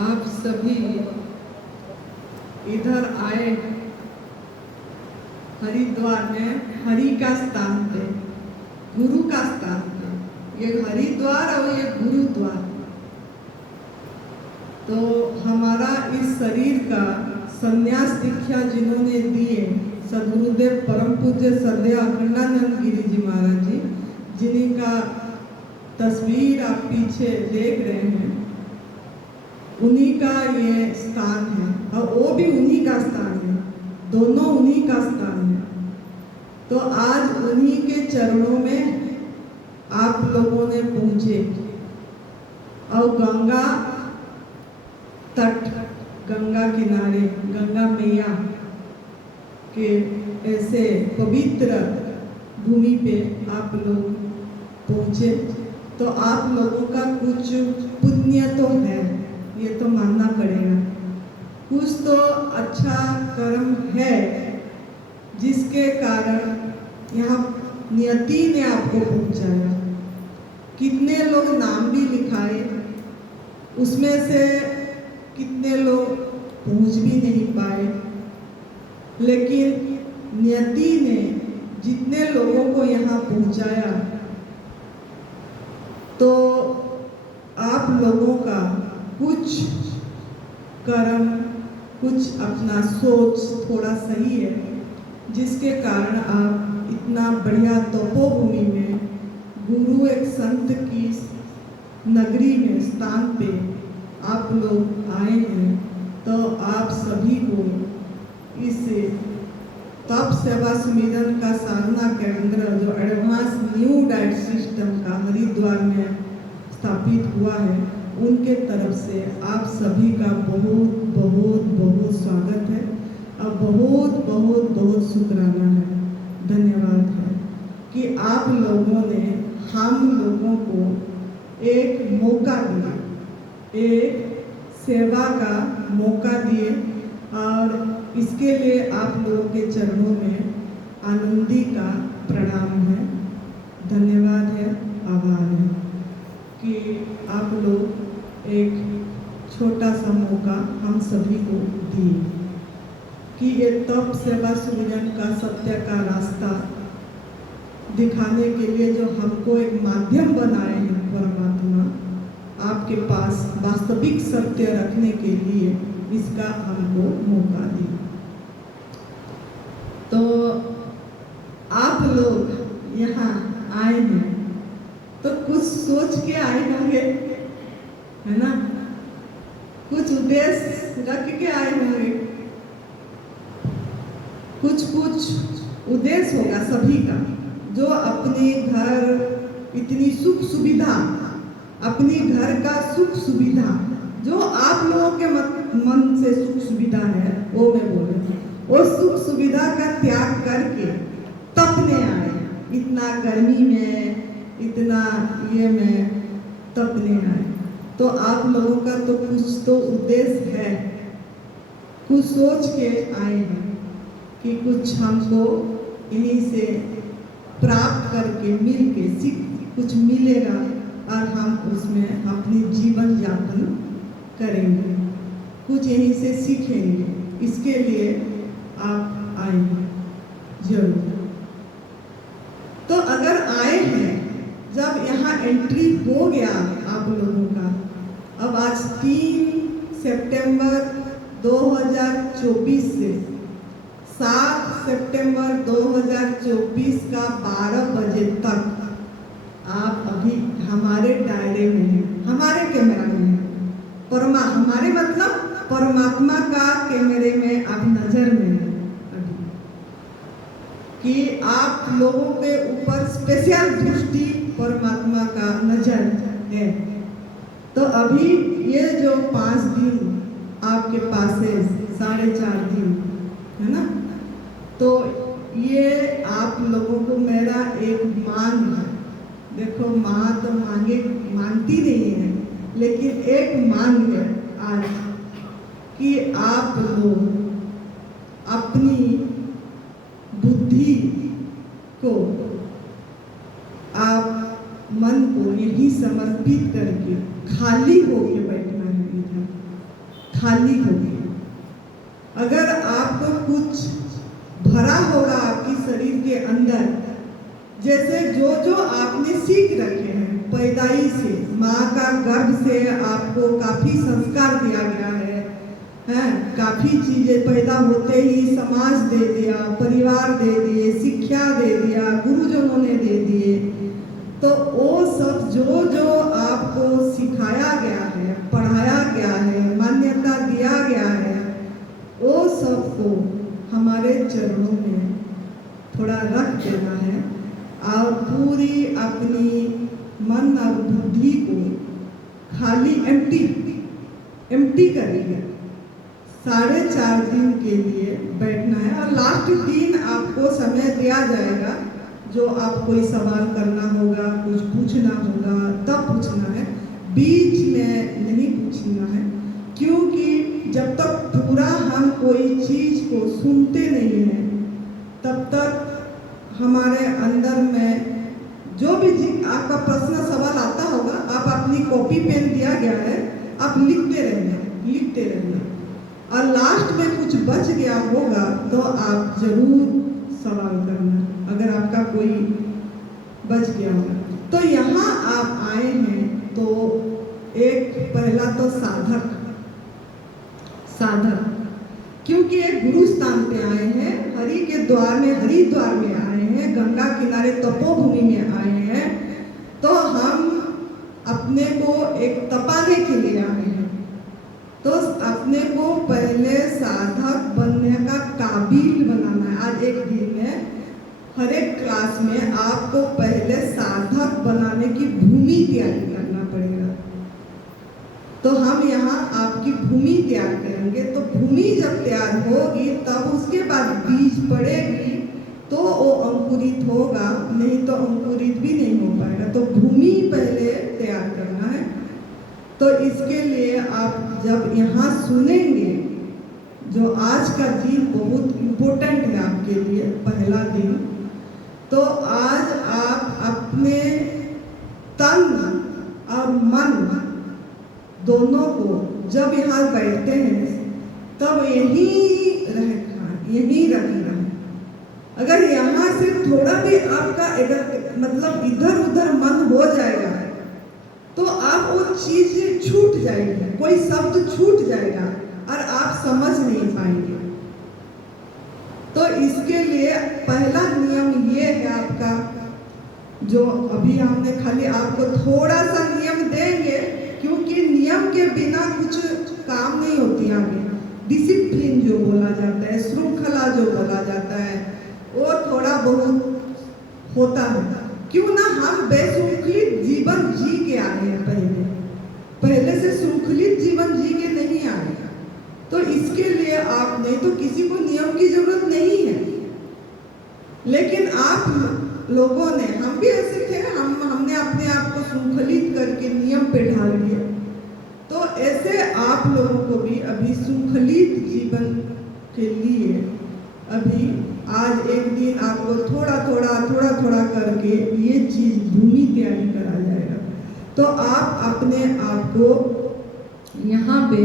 आप सभी इधर आए हरिद्वार में हरि का स्थान पे, गुरु का स्थान पे। ये हरिद्वार और ये गुरुद्वार। तो हमारा इस शरीर का संन्यास दीक्षा जिन्होंने दिए, सदगुरुदेव परम पूज्य श्रद्धेय अखंडानंद गिरी जी महाराज जी, जिन्हीं का तस्वीर आप पीछे देख रहे हैं, उन्हीं का ये स्थान है और वो भी उन्हीं का स्थान है, दोनों उन्हीं का स्थान है। तो आज उन्हीं के चरणों में आप लोगों ने पहुंचे और गंगा तट, गंगा किनारे, गंगा मैया के ऐसे पवित्र भूमि पे आप लोग पहुंचे। तो आप लोगों का कुछ पुण्य तो है, ये तो मानना पड़ेगा। कुछ तो अच्छा कर्म है जिसके कारण यहाँ नियति ने आपको पहुंचाया। कितने लोग नाम भी लिखाए, उसमें से कितने लोग पहुंच भी नहीं पाए, लेकिन नियति ने जितने लोगों को यहाँ पहुंचाया, तो आप लोगों का कुछ कर्म, कुछ अपना सोच थोड़ा सही है, जिसके कारण आप इतना बढ़िया तपोभूमि में, गुरु एक संत की नगरी में, स्थान पे आप लोग आए हैं। तो आप सभी को इस तप सेवा सुमिरन का साधना केंद्र जो एडवांस न्यू डाइट सिस्टम का हरिद्वार में स्थापित हुआ है, उनके तरफ से आप सभी का बहुत बहुत बहुत स्वागत है और बहुत बहुत बहुत शुक्राना है, धन्यवाद है कि आप लोगों ने हम लोगों को एक मौका दिया, एक सेवा का मौका दिए, और इसके लिए आप लोगों के चरणों में आनंदी का प्रणाम है, धन्यवाद है, आभार है कि आप लोग एक छोटा सा मौका हम सभी को दिए कि ये तप सेवा सुमिरन का सत्य का रास्ता दिखाने के लिए जो हमको एक माध्यम बनाए हैं परमात्मा, आपके पास वास्तविक सत्य रखने के लिए इसका हमको मौका दिया। तो आप लोग यहाँ आए हैं तो कुछ सोच के आए होंगे, है ना? कुछ उद्देश्य रख के आए होंगे, कुछ उद्देश्य होगा सभी का। जो अपने घर इतनी सुख सुविधा, अपनी घर का सुख सुविधा, जो आप लोगों के मन से सुख सुविधा है, वो मैं बोल रही हूँ, वो सुख सुविधा का त्याग करके तपने आए, इतना गर्मी में, इतना ये में तपने आए। तो आप लोगों का तो कुछ तो उद्देश्य है, कुछ सोच के आए हैं कि कुछ हमको यहीं से प्राप्त करके, मिल के, सीख कुछ मिलेगा और हम उसमें अपनी जीवन यापन करेंगे, कुछ यहीं से सीखेंगे। इसके लिए आप आए हैं जरूर। तो अगर आए हैं, जब यहाँ एंट्री हो गया आप लोगों का, अब आज 3 सितंबर 2024 से 7 सितंबर 2024 का 12 बजे तक आप अभी हमारे दायरे में हैं, हमारे कैमरा में हैं। हमारे मतलब परमात्मा का कैमरे में आप नजर में हैं अभी, कि आप लोगों के ऊपर स्पेशल दृष्टि परमात्मा का नजर है। तो अभी ये जो 5 दिन आपके पास है, 4.5 दिन, है ना? तो ये आप लोगों को मेरा एक मांग है। देखो, माँ तो मानती नहीं है, लेकिन एक मांग है आज कि आप लोग अपनी बुद्धि को, आप मन को यही समर्पित करके खाली होके बैठना है इधर, खाली होगी। अगर आपको कुछ भरा होगा आपकी शरीर के अंदर, जैसे जो जो आपने सीख रखे हैं पैदाइश से, माँ का गर्भ से आपको काफ़ी संस्कार दिया गया है, काफ़ी चीज़ें पैदा होते ही समाज दे दिया, परिवार दे दिए, शिक्षा दे दिया, गुरुजनों ने दे दिए। तो वो सब जो जो आपको सिखाया गया है, पढ़ाया गया है, मान्यता दिया गया है, वो सबको हमारे चरणों में थोड़ा रख देना है और पूरी अपनी मन और बुद्धि को खाली एम्प्टी करेंगे। 4.5 दिन के लिए बैठना है और लास्ट दिन आपको समय दिया जाएगा, जो आप कोई सवाल करना होगा, कुछ पूछना होगा तब पूछना है, बीच में नहीं पूछना है। क्योंकि जब तक पूरा हम कोई चीज़ को सुनते नहीं हैं, तब तक हमारे अंदर में जो भी आपका प्रश्न सवाल आता होगा, आप अपनी कॉपी पेन दिया गया है, आप लिखते रहना और लास्ट में कुछ बच गया होगा तो आप जरूर सवाल करना, अगर आपका कोई बच गया होगा। तो यहाँ आप आए हैं तो एक पहला तो साधक, क्योंकि एक गुरु स्थान पे आए हैं, हरि के द्वार में, हरिद्वार में आए हैं, गंगा किनारे तपोभूमि में आए हैं, तो हम अपने को एक तपाने के लिए आए हैं। तो अपने को पहले साधक बनने का काबिल बनाना है। आज एक दिन में हर एक क्लास में आपको पहले साधक बनाने की भूमि तैयारी करना पड़ेगा। तो हम यहाँ आपकी भूमि तैयार करेंगे। तो भूमि जब तैयार होगी तब उसके बाद बीज पड़ेगी तो वो अंकुरित होगा, नहीं तो अंकुरित भी नहीं हो पाएगा। तो भूमि पहले तैयार करना है। तो इसके लिए आप जब यहाँ सुनेंगे, जो आज का दिन बहुत इम्पोर्टेंट है आपके लिए, पहला दिन, तो आज आप अपने तन और मन दोनों को जब यहाँ बैठते हैं तब यही रखना है। अगर यहाँ से थोड़ा भी आपका मतलब इधर उधर मन हो जाएगा तो आप वो चीज छूट जाएगी, कोई शब्द छूट जाएगा और आप समझ नहीं पाएंगे। तो इसके लिए पहला नियम ये है आपका, जो अभी हमने खाली आपको थोड़ा सा नियम देंगे, क्योंकि नियम के बिना कुछ काम नहीं होती आगे। डिसिप्लिन जो बोला जाता है, श्रृंखला जो बोला जाता है, वो थोड़ा बहुत होता है। क्यों ना हम बेशृंखलित जीवन जी के आए हैं, पहले से श्रृंखलित जीवन जी के नहीं आए। तो इसके लिए आप, नहीं तो किसी को नियम की जरूरत नहीं है, लेकिन आप लोगों ने, हम भी ऐसे थे, हमने अपने आप को श्रृंखलित करके नियम पे ढाल दिया। तो ऐसे आप लोगों को भी अभी श्रृंखलित जीवन के लिए अभी आज एक दिन आपको थोड़ा थोड़ा करके ये चीज भूमि तैयारी करा जाएगा। तो आप अपने आप को यहाँ पे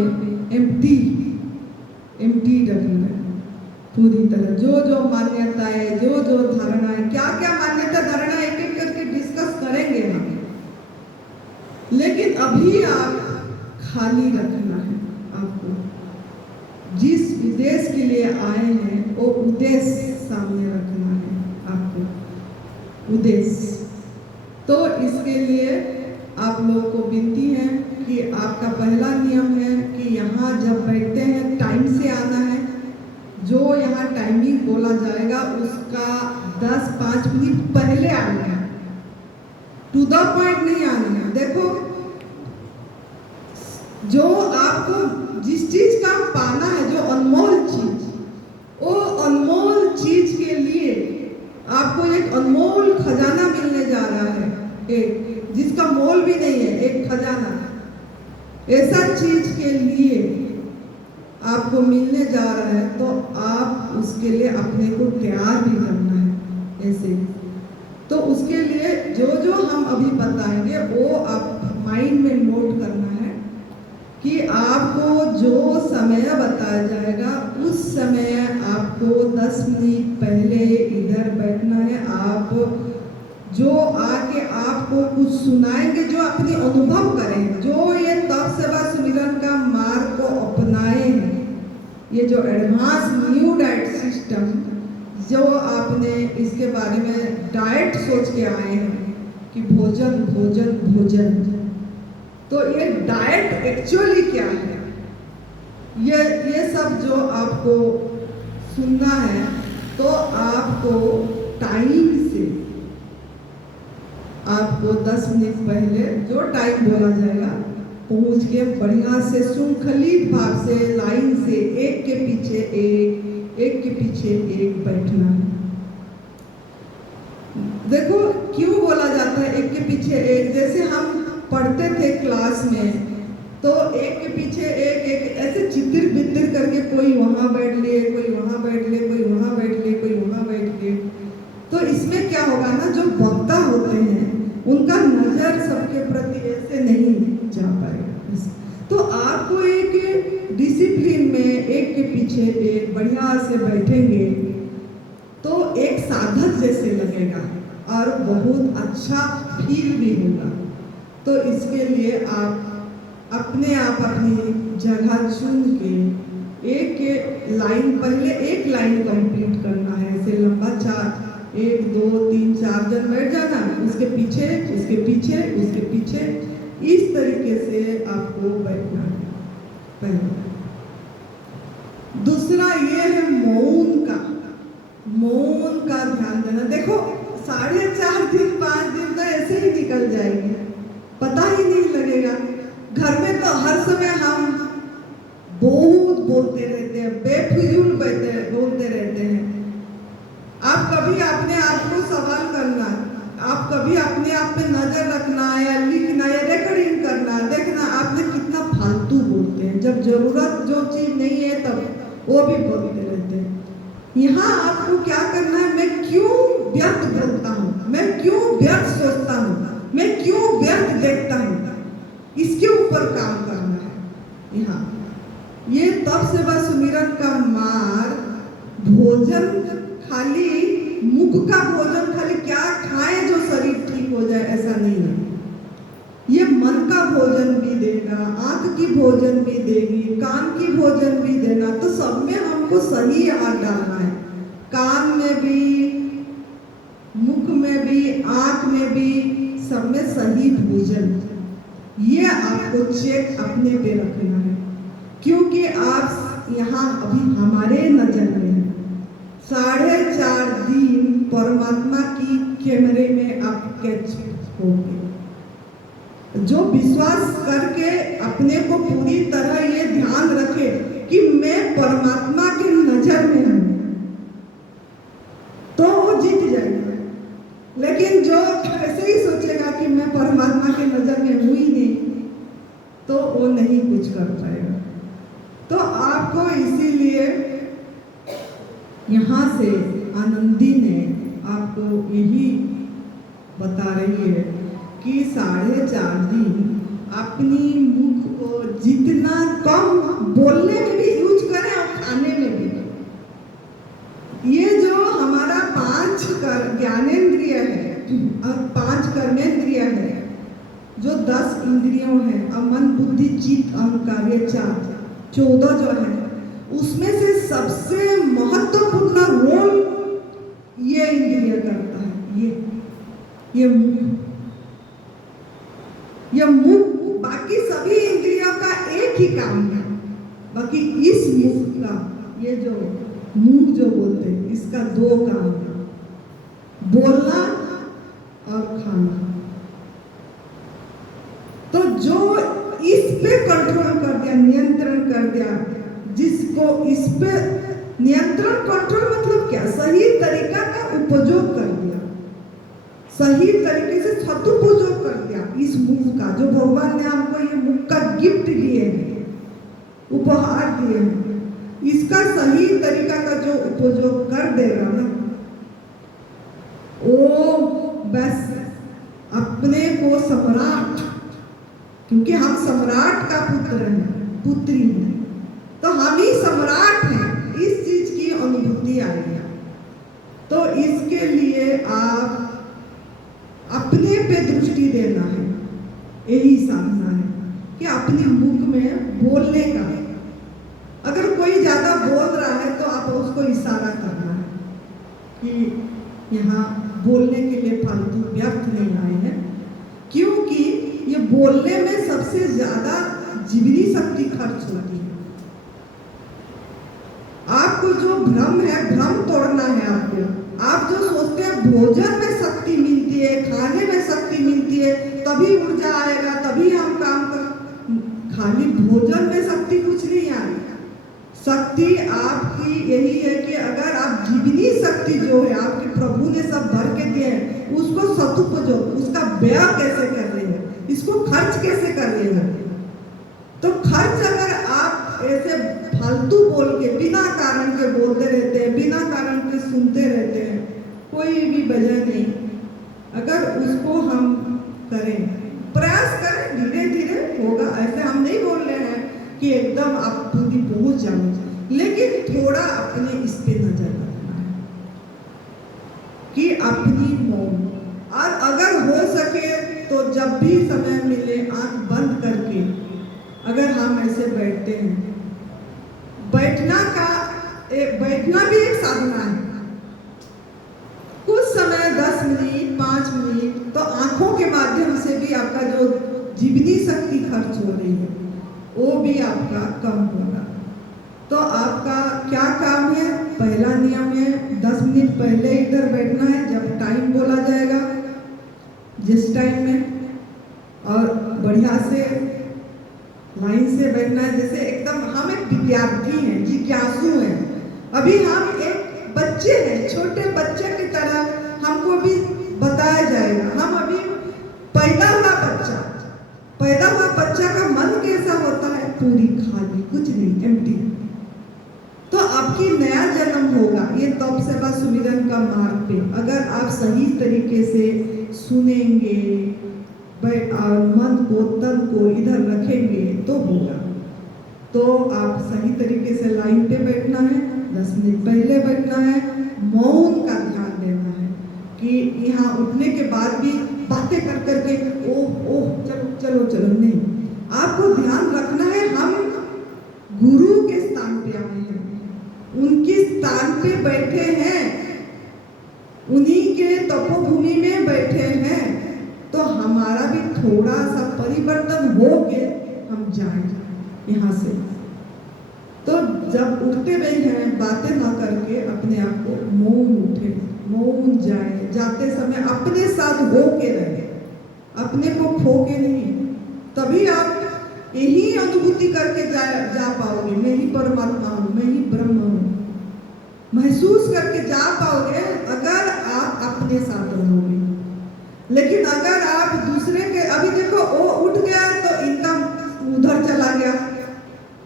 एम्प्टी रखना है पूरी तरह। जो मान्यता है, जो धारणा है, क्या मान्यता धारणा एक एक करके डिस्कस करेंगे हम, लेकिन अभी आप खाली रखना है। आपको जिस उद्देश्य के लिए आए हैं वो उद्देश्य सामने रखना है, आपको उद्देश्य। तो इसके लिए आप लोगों को विनती है कि आपका पहला नियम है कि यहाँ जब बैठते हैं टाइम से आना है। जो यहाँ टाइमिंग बोला जाएगा उसका 10-5 मिनट पहले आना है, टू द पॉइंट नहीं आना है। देखो, जो आपको जिस चीज का पाना है, जो अनमोल चीज, वो अनमोल चीज के लिए आपको एक अनमोल खजाना मिलने जा रहा है, एक जिसका मोल भी नहीं है, एक खजाना। ऐसा चीज के लिए आपको मिलने जा रहा है, तो आप उसके लिए अपने को तैयार भी करना है ऐसे। तो उसके लिए जो हम अभी बताएंगे वो आप माइंड में नोट करना है कि आपको जो समय बताया जाएगा उस समय आपको 10 मिनट पहले इधर बैठना है। आप जो आके आपको कुछ सुनाएंगे, जो अपनी अनुभव करें, जो ये तप सेवा सुमिरन का मार्ग को अपनाए हैं, ये जो एडवांस न्यू डाइट सिस्टम जो आपने इसके बारे में डाइट सोच के आए हैं कि भोजन भोजन भोजन, तो ये डाइट एक्चुअली क्या है, ये सब जो आपको सुनना है, तो आपको टाइम से, आपको 10 मिनट पहले जो टाइम बोला जाएगा पहुंच के बढ़िया से श्रृंखलित भाव से लाइन से एक के पीछे एक के पीछे एक बैठना है। देखो क्यों बोला जाता है एक के पीछे एक, जैसे हम पढ़ते थे क्लास में, तो एक के पीछे एक ऐसे चित्र बितर करके कोई वहां बैठ लिए, कोई वहां बैठ लिए, कोई वहां बैठ लिए, कोई वहां बैठ लिए, तो इसमें क्या होगा ना, जो वक्ता होते हैं उनका नजर सबके प्रति ऐसे नहीं जा पाएगा। तो आपको एक डिसिप्लिन में एक के पीछे एक बढ़िया से बैठेंगे तो एक साधक जैसे लगेगा और बहुत अच्छा फील भी होगा। तो इसके लिए आप अपने आप अपनी जगह चुन के एक लाइन, पहले एक लाइन कंप्लीट करना है, ऐसे लंबा 1 2 3 4 जन बैठ जाना, उसके पीछे उसके पीछे उसके पीछे, इस तरीके से आपको बैठना है पहले। दूसरा ये है मौन का ध्यान देना। देखो 4.5 दिन 5 दिन तो ऐसे ही निकल जाएंगे, पता ही नहीं लगेगा। घर में तो हर समय हम बहुत बोलते रहते हैं, बेफिजूल बोलते रहते हैं। आप कभी अपने आप को सवाल करना, आप कभी अपने आप में नजर रखना या लिखना या रिकॉर्डिंग करना, देखना आपने कितना फालतू बोलते हैं। जब जरूरत जो चीज नहीं है तब वो भी बोलते रहते हैं। यहाँ आपको क्या करना है, मैं क्यों व्यर्थ बोलता हूँ, मैं क्यों व्यर्थ सोचता हूँ, मैं क्यों व्यर्थ देखता हूँ, इसके ऊपर काम करना है। यहाँ ये तप सेवा सुमिरन का मार्ग भोजन खाली मुख का भोजन, खाली क्या खाएं जो शरीर ठीक हो जाए, ऐसा नहीं है। ये मन का भोजन भी देगा, आंख की भोजन भी देगी, कान की भोजन भी देना। तो सब में हमको सही आहार डालना है, कान में भी, मुख में भी, आंख में भी, सब में सही भोजन। ये आपको चेक अपने पे रखना है, क्योंकि आप यहाँ अभी हमारे नजर में है। 4.5 दिन परमात्मा की कैमरे में आप कैच होंगे। जो विश्वास करके अपने को पूरी तरह ये ध्यान रखे कि मैं परमात्मा की नजर में हूं, तो वो जीत जाएगा। लेकिन जो ऐसे ही सोचेगा कि मैं परमात्मा की नजर में हूं ही नहीं, तो वो नहीं कुछ कर पाएगा। तो आपको इसीलिए यहाँ से आनंदी ने आपको यही बता रही है कि 4.5 दिन अपनी मुख को जितना कम बोलने में भी यूज करें और खाने में भी। ये जो हमारा 5 ज्ञानेंद्रिय है और 5 कर्मेंद्रिय है, जो 10 इंद्रियों हैं, मन बुद्धि चित्त अहंकार, ये 14 जो है, उसमें से सबसे महत्वपूर्ण रोल ये इंद्रिय करता है। ये मुख, बाकी सभी इंद्रियों का एक ही काम है, बाकी इस मुख का, ये जो मुंह जो बोलते हैं, इसका 2 काम है, बोलना और खाना। तो जो इस पे कंट्रोल कर दिया, नियंत्रण कर दिया, जिसको इस पे नियंत्रण, कंट्रोल मतलब क्या, सही तरीका का उपयोग कर दिया, सही तरीके से सदुपयोग कर दिया इस मुख का, जो भगवान ने हमको ये मुख का गिफ्ट दिए हैं, उपहार दिए हैं, इसका सही तरीका का जो उपयोग कर देगा ना, वो बस अपने को सम्राट, क्योंकि हम सम्राट का पुत्र हैं, पुत्री हूँ, तो हम ही सम्राट हैं, इस चीज की अनुभूति आएगी। तो इसके लिए आप अपने पे दृष्टि देना है, यही साधना है कि अपने मुख में बोलने का, अगर कोई ज्यादा बोल रहा है तो आप उसको इशारा करना है कि यहाँ बोलने के लिए फालतू व्यर्थ नहीं आए हैं, क्योंकि ये बोलने में सबसे ज्यादा जीवनी शक्ति खर्च होती है। आपको जो भ्रम है, भ्रम तोड़ना है आपको। आप जो सोचते हैं भोजन में शक्ति मिलती है, खाने में शक्ति मिलती है, तभी ऊर्जा आएगा, तभी हम काम कर, खाली भोजन में शक्ति कुछ नहीं आएगी। शक्ति आपकी यही है कि अगर आप जीवनी शक्ति जो है आपके प्रभु ने सब भर के दिए हैं, उसको सदुपयोग, उसका व्यय कैसे कर रहे हैं, इसको खर्च कैसे कर रहे हैं। तो खर्च अगर आप ऐसे फालतू बोल के, बिना कारण के बोलते रहते हैं, बिना कारण के सुनते रहते हैं, कोई भी वजह नहीं, अगर उसको हम करें, प्रयास करें, धीरे धीरे होगा। ऐसे हम नहीं बोल रहे हैं कि एकदम आप पूरी पहुंच जाओ, लेकिन थोड़ा अपने इस पे नजर रखना है कि अपनी मौन, और अगर हो सके तो जब भी समय मिले आंख बंद करके अगर हम ऐसे बैठते हैं, बैठना भी एक साधना है। कुछ समय 10 मिनट 5 मिनट, तो आंखों के माध्यम से भी आपका जो जीवनी शक्ति खर्च हो रही है वो भी आपका कम होगा। तो आपका क्या काम है? पहला नियम है 10 मिनट पहले इधर बैठना है, जब टाइम बोला जाएगा जिस टाइम में, और बढ़िया से लाइन से बैठना है। जैसे एकदम हम एक विद्यार्थी हैं, जिज्ञासु हैं, अभी हम एक बच्चे हैं, छोटे बच्चे की तरह हमको भी बताया जाएगा। हम अभी पैदा हुआ बच्चा का मन कैसा होता है? पूरी खाली, कुछ नहीं, एम्प्टी। तो आपकी नया जन्म होगा ये तब सेवा सुमिरन का मार्ग पे, अगर आप सही तरीके से सुनेंगे और मन को, तन को इधर रखेंगे तो होगा। तो आप सही तरीके से लाइन पे बैठना है, 10 मिनट पहले बैठना है, मौन का ध्यान देना है कि यहाँ उठने के बाद भी बातें कर करके ओह चलो नहीं, आपको ध्यान रखना है हम गुरु के स्थान पे आए हैं, उनके स्थान पे बैठे हैं, उन्हीं के तपोभूमि में बैठे हैं, तो हमारा भी थोड़ा सा परिवर्तन हो के हम जाएं यहाँ से। तो जब उठते हुए हैं बातें ना करके अपने आप को मौन उठे, मौन जाए, जाते समय अपने साथ हो के रहे, अपने को खो के नहीं, तभी आप यही अनुभूति करके जा पाओगे, मैं ही परमात्मा हूँ, मैं ही ब्रह्म हूँ, महसूस करके जा पाओगे अगर आप अपने साथ रहोगे। लेकिन अगर आप दूसरे के, अभी देखो वो उठ गया तो इनका उधर चला गया,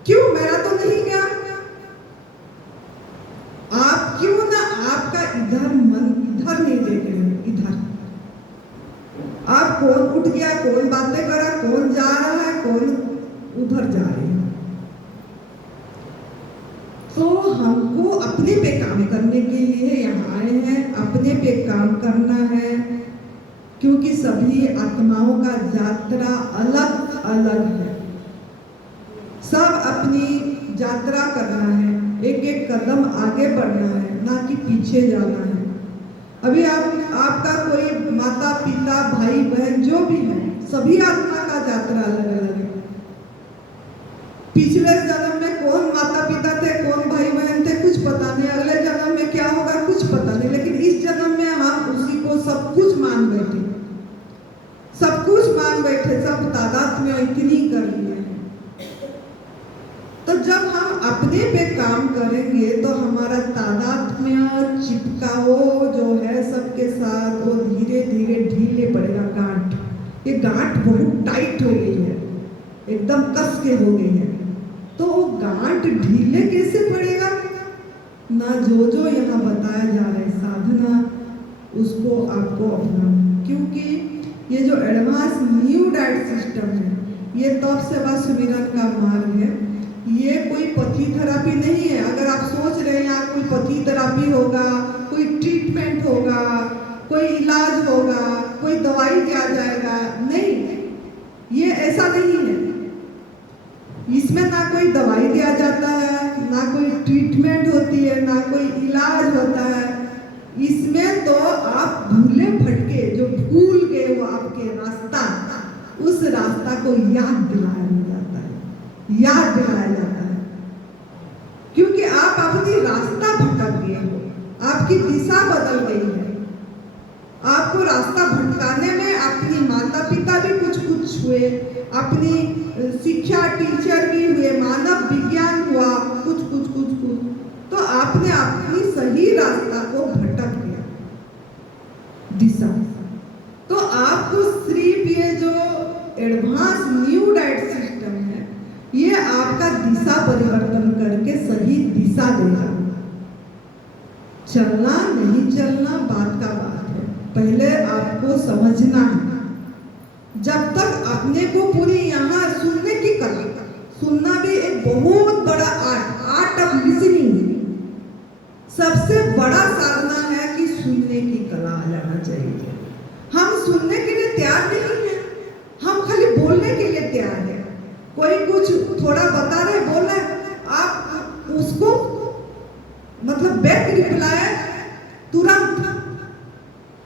क्यों? मेरा तो नहीं गया। आप क्यों ना आपका इधर मन इधर नहीं देख रहे हो, इधर आप कौन उठ गया, कौन बातें करा, कौन जा रहा है, कौन उधर जा रही है। तो हमको अपने पे काम करने के लिए यहाँ आए हैं, अपने पे काम करना है, क्योंकि सभी आत्माओं का यात्रा अलग अलग है, सब अपनी यात्रा करना है, एक एक कदम आगे बढ़ना है, ना कि पीछे जाना है। अभी आपका कोई माता पिता भाई बहन जो भी है, सभी आत्मा का यात्रा अलग अलग है। पिछले जन्म में कौन माता पिता थे, कौन भाई बहन थे, कुछ पता नहीं, अगले जन्म में क्या होगा कुछ पता नहीं, लेकिन इस जन्म में हम उसी को सब कुछ मान बैठे, सब कुछ मान बैठे, सब तादाद में इतनी कर लिए हैं। तो जब हम अपने पे काम करेंगे तो हमारा तादाद में चिपकाओ जो है सबके साथ, वो धीरे धीरे ढीले पड़ेगा। गांठ, ये गांठ बहुत टाइट हो गई है, एकदम कस के हो गई है। तो वो गांठ ढीले कैसे पड़ेगा? ना जो यहाँ बताया जा रहा है साधना, उसको आपको अपनाना, क्योंकि ये जो एडवांस न्यू डाइट सिस्टम है ये तप सेवा सुमिरन का मार्ग है। ये कोई पथी थेरापी नहीं है। अगर आप सोच रहे हैं यहाँ कोई पथी थेरापी होगा, कोई ट्रीटमेंट होगा, कोई इलाज होगा, कोई दवाई दिया जाएगा, नहीं, ये ऐसा नहीं है। इसमें ना कोई दवाई दिया जाता है, ना कोई ट्रीटमेंट होती है, ना कोई इलाज होता है। इसमें तो आप भूले भटके जो भूल गए वो आपके रास्ता, उस रास्ता को याद दिलाया जाता है, याद दिलाया जाता है। क्योंकि आप अपनी रास्ता भटक गए हो, आपकी दिशा बदल गई है। आपको रास्ता भटकाने में अपनी माता पिता भी कुछ हुए, अपनी शिक्षा टीचर भी हुए, मानव विज्ञान हुआ, कुछ तो आपने अपनी सही रास्ता को भटक गया, दिशा। तो आपको सिर्फ ये जो एडवांस न्यू डाइट सिस्टम है, ये आपका दिशा परिवर्तन करके सही दिशा देगा। चलना नहीं चलना बात का बात है, पहले आपको समझना है। जब तक अपने को पूरी यहाँ सुनने की कला, सुनना भी एक बहुत बड़ा आर्ट ऑफ लिसनिंग, सबसे बड़ा साधना है कि सुनने की कला आ जाना चाहिए। हम सुनने के लिए तैयार नहीं है, हम खाली बोलने के लिए तैयार है। कोई कुछ थोड़ा बता रहे, बोल रहे, आप उसको मतलब बैक रिप्लाई तुरंत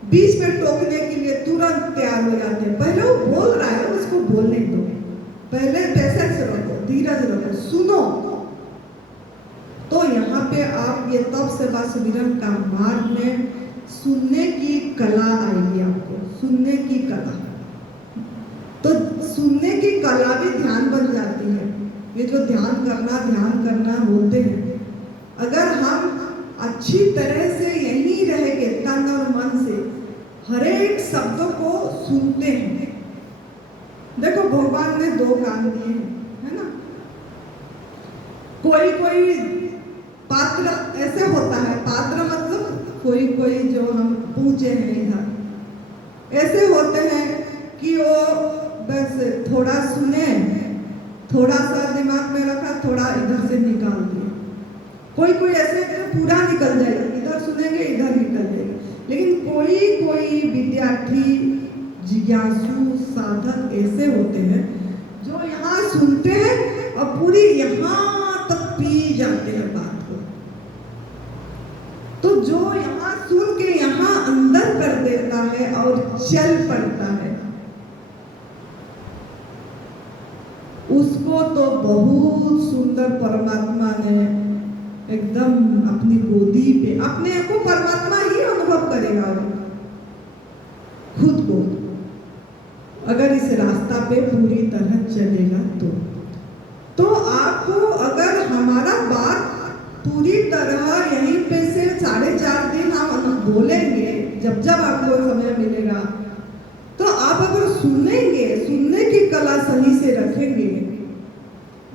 बीच में टोकने के लिए तुरंत तैयार हो जाते हैं। पहले वो बोल रहा है, उसको बोलने दो, पहले पेशेंस रखो, धीरज रखो, सुनो। तो यहाँ पे आप ये तप सेवा सुमिरन का मार्ग में सुनने की कला आएगी, आपको सुनने की कला। तो सुनने की कला भी ध्यान बन जाती है। ये जो ध्यान करना होते हैं, अगर हम अच्छी तरह से यहीं रहेंगे, तन और मन से हर एक शब्दों को सुनते हैं। देखो भगवान ने 2 कान दिए हैं, है ना। कोई पात्र ऐसे होता है, पात्र मतलब कोई जो हम पूछे हैं इधर, ऐसे होते हैं कि वो बस थोड़ा सुने, थोड़ा सा दिमाग में रखा, थोड़ा इधर से निकाल दिया। कोई ऐसे पूरा निकल जाएगा, इधर सुनेंगे इधर निकल जाएगा। लेकिन कोई विद्यार्थी, जिज्ञासु, साधक ऐसे होते हैं जो यहाँ सुनते हैं और पूरी यहाँ तक पी जाते हैं बात को। तो जो यहाँ सुन के यहाँ अंदर कर देता है और चल पड़ता है, उसको तो बहुत सुंदर परमात्मा ने एकदम अपनी गोदी पे, अपने को परमात्मा ही अनुभव करेगा खुद को, अगर इस रास्ता पे पूरी तरह चलेगा तो आपको, अगर हमारा बात पूरी तरह यहीं पे से 4.5 दिन हम बोलेंगे, जब आपको समय मिलेगा, तो आप अगर सुनने की कला सही से रखेंगे,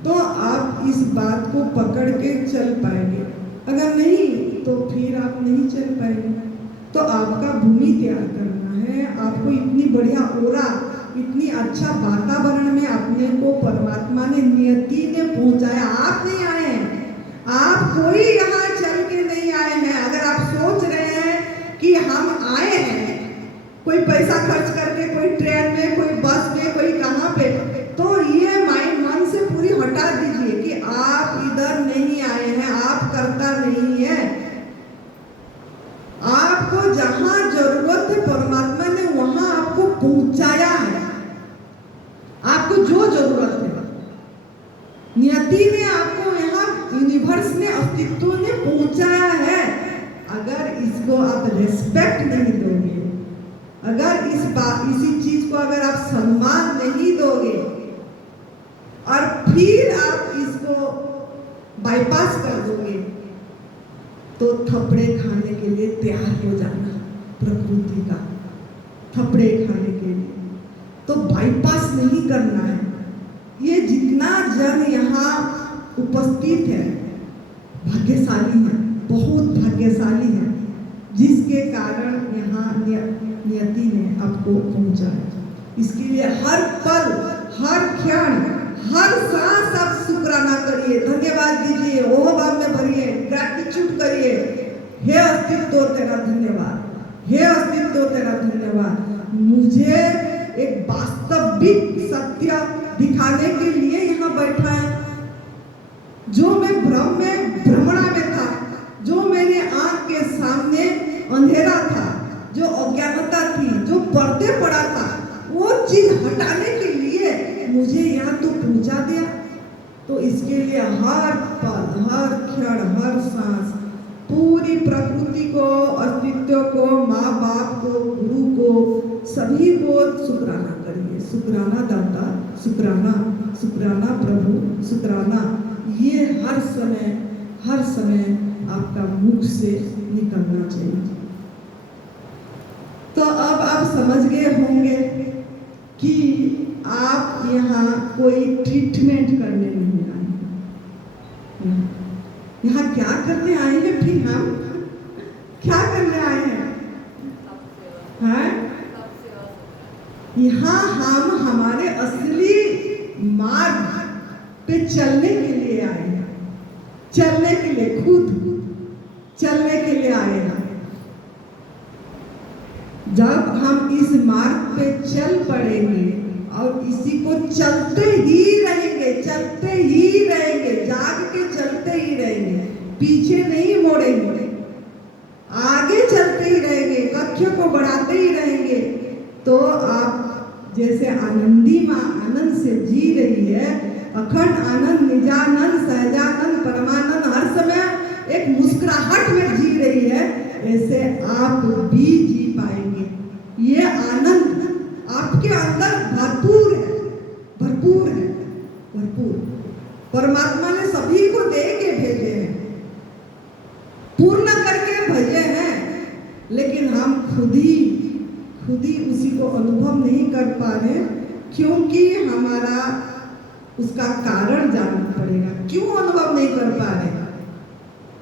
तो आप इस बात को पकड़ के चल पाएंगे। अगर नहीं तो फिर आप नहीं चल पाएंगे। तो आपका भूमि तैयार करना है, आपको इतनी बढ़िया ओरा, इतनी अच्छा वातावरण में अपने को परमात्मा ने, नियति ने पहुंचाया। आप नहीं आए हैं, आप कोई यहाँ चल के नहीं आए हैं। अगर आप सोच रहे हैं कि हम आए हैं कोई पैसा खर्च करके, कोई ट्रेन में, कोई बस में, कोई कहाँ पे, तो ये माइंड मन से पूरी हटा दीजिए कि आप इधर नहीं आए हैं, आप करता नहीं है। आपको जहां जरूरत है परमात्मा ने वहां आपको पहुंचाया है। आपको जो जरूरत है, नियति ने आपको यहाँ, यूनिवर्स ने, अस्तित्व ने पहुंचाया है। अगर इसको आप रिस्पेक्ट नहीं दोगे, अगर इसी चीज को अगर आप सम्मान नहीं दोगे और फिर आप इसको बाईपास कर दोगे, तो थपड़े खाने के लिए तैयार हो जाना प्रकृति का, थपड़े खाने के लिए। तो बाईपास नहीं करना है। ये जितना जन यहाँ उपस्थित है भाग्यशाली है, बहुत भाग्यशाली है, जिसके कारण यहाँ नियति ने आपको पहुंचाया। इसके लिए हर पल, हर क्षण, हर सांस आप शुक्राना करिए, धन्यवाद दीजिए, ओह भाव में भरिए, ग्रैटिट्यूड करिए। हे अस्तित्व तेरा धन्यवाद, हे अस्तित्व तेरा धन्यवाद। मुझे एक वास्तविक सत्य दिखाने के लिए यहाँ बैठा है। जो मैं भ्रम में, भ्रमणा में था, जो मेरे आंख के सामने अंधेरा था, जो अज्ञानता थी, जो पर्दे पड़ा था, वो चीज हटाने के लिए मुझे यहाँ तो पहुंचा दिया। तो इसके लिए हर पल, हर क्षण, हर सांस, पूरी प्रकृति को, अस्तित्व को, माँ बाप को, गुरु को, सभी को शुक्राना करिए। शुक्राना दाता, शुक्राना, शुक्राना प्रभु, शुक्राना। ये हर समय आपका मुख से निकलना चाहिए। तो अब आप समझ गए होंगे कि आप यहाँ कोई ट्रीटमेंट करने नहीं आए हैं। यहाँ क्या करने आए हैं? फिर हम क्या करने आए हैं? यहाँ हम हमारे असली मार्ग पे चलने के लिए आए हैं, चलने के लिए, खुद चलने के लिए आए हैं। जब हम इस मार्ग पे चल पड़ेंगे और इसी को चलते ही रहेंगे, चलते ही रहेंगे, जाग के चलते ही रहेंगे, पीछे नहीं मोड़ेंगे, आगे चलते ही रहेंगे, कक्ष को बढ़ाते ही रहेंगे, तो आप जैसे आनंदी माँ आनंद से जी रही है, अखंड आनंद, निजानंद, सहजानंद, परमानंद, हर समय एक मुस्कुराहट में जी रही है, ऐसे आप भी जी पाएंगे। ये आनंद आपके अंदर भरपूर है, भरपूर है, भरपूर। परमात्मा ने सभी को दे के भेजे हैं, पूर्ण करके भेजे हैं, लेकिन हम खुद ही उसी को अनुभव नहीं कर पा रहे, क्योंकि हमारा उसका कारण जानना पड़ेगा। क्यों अनुभव नहीं कर पा रहे?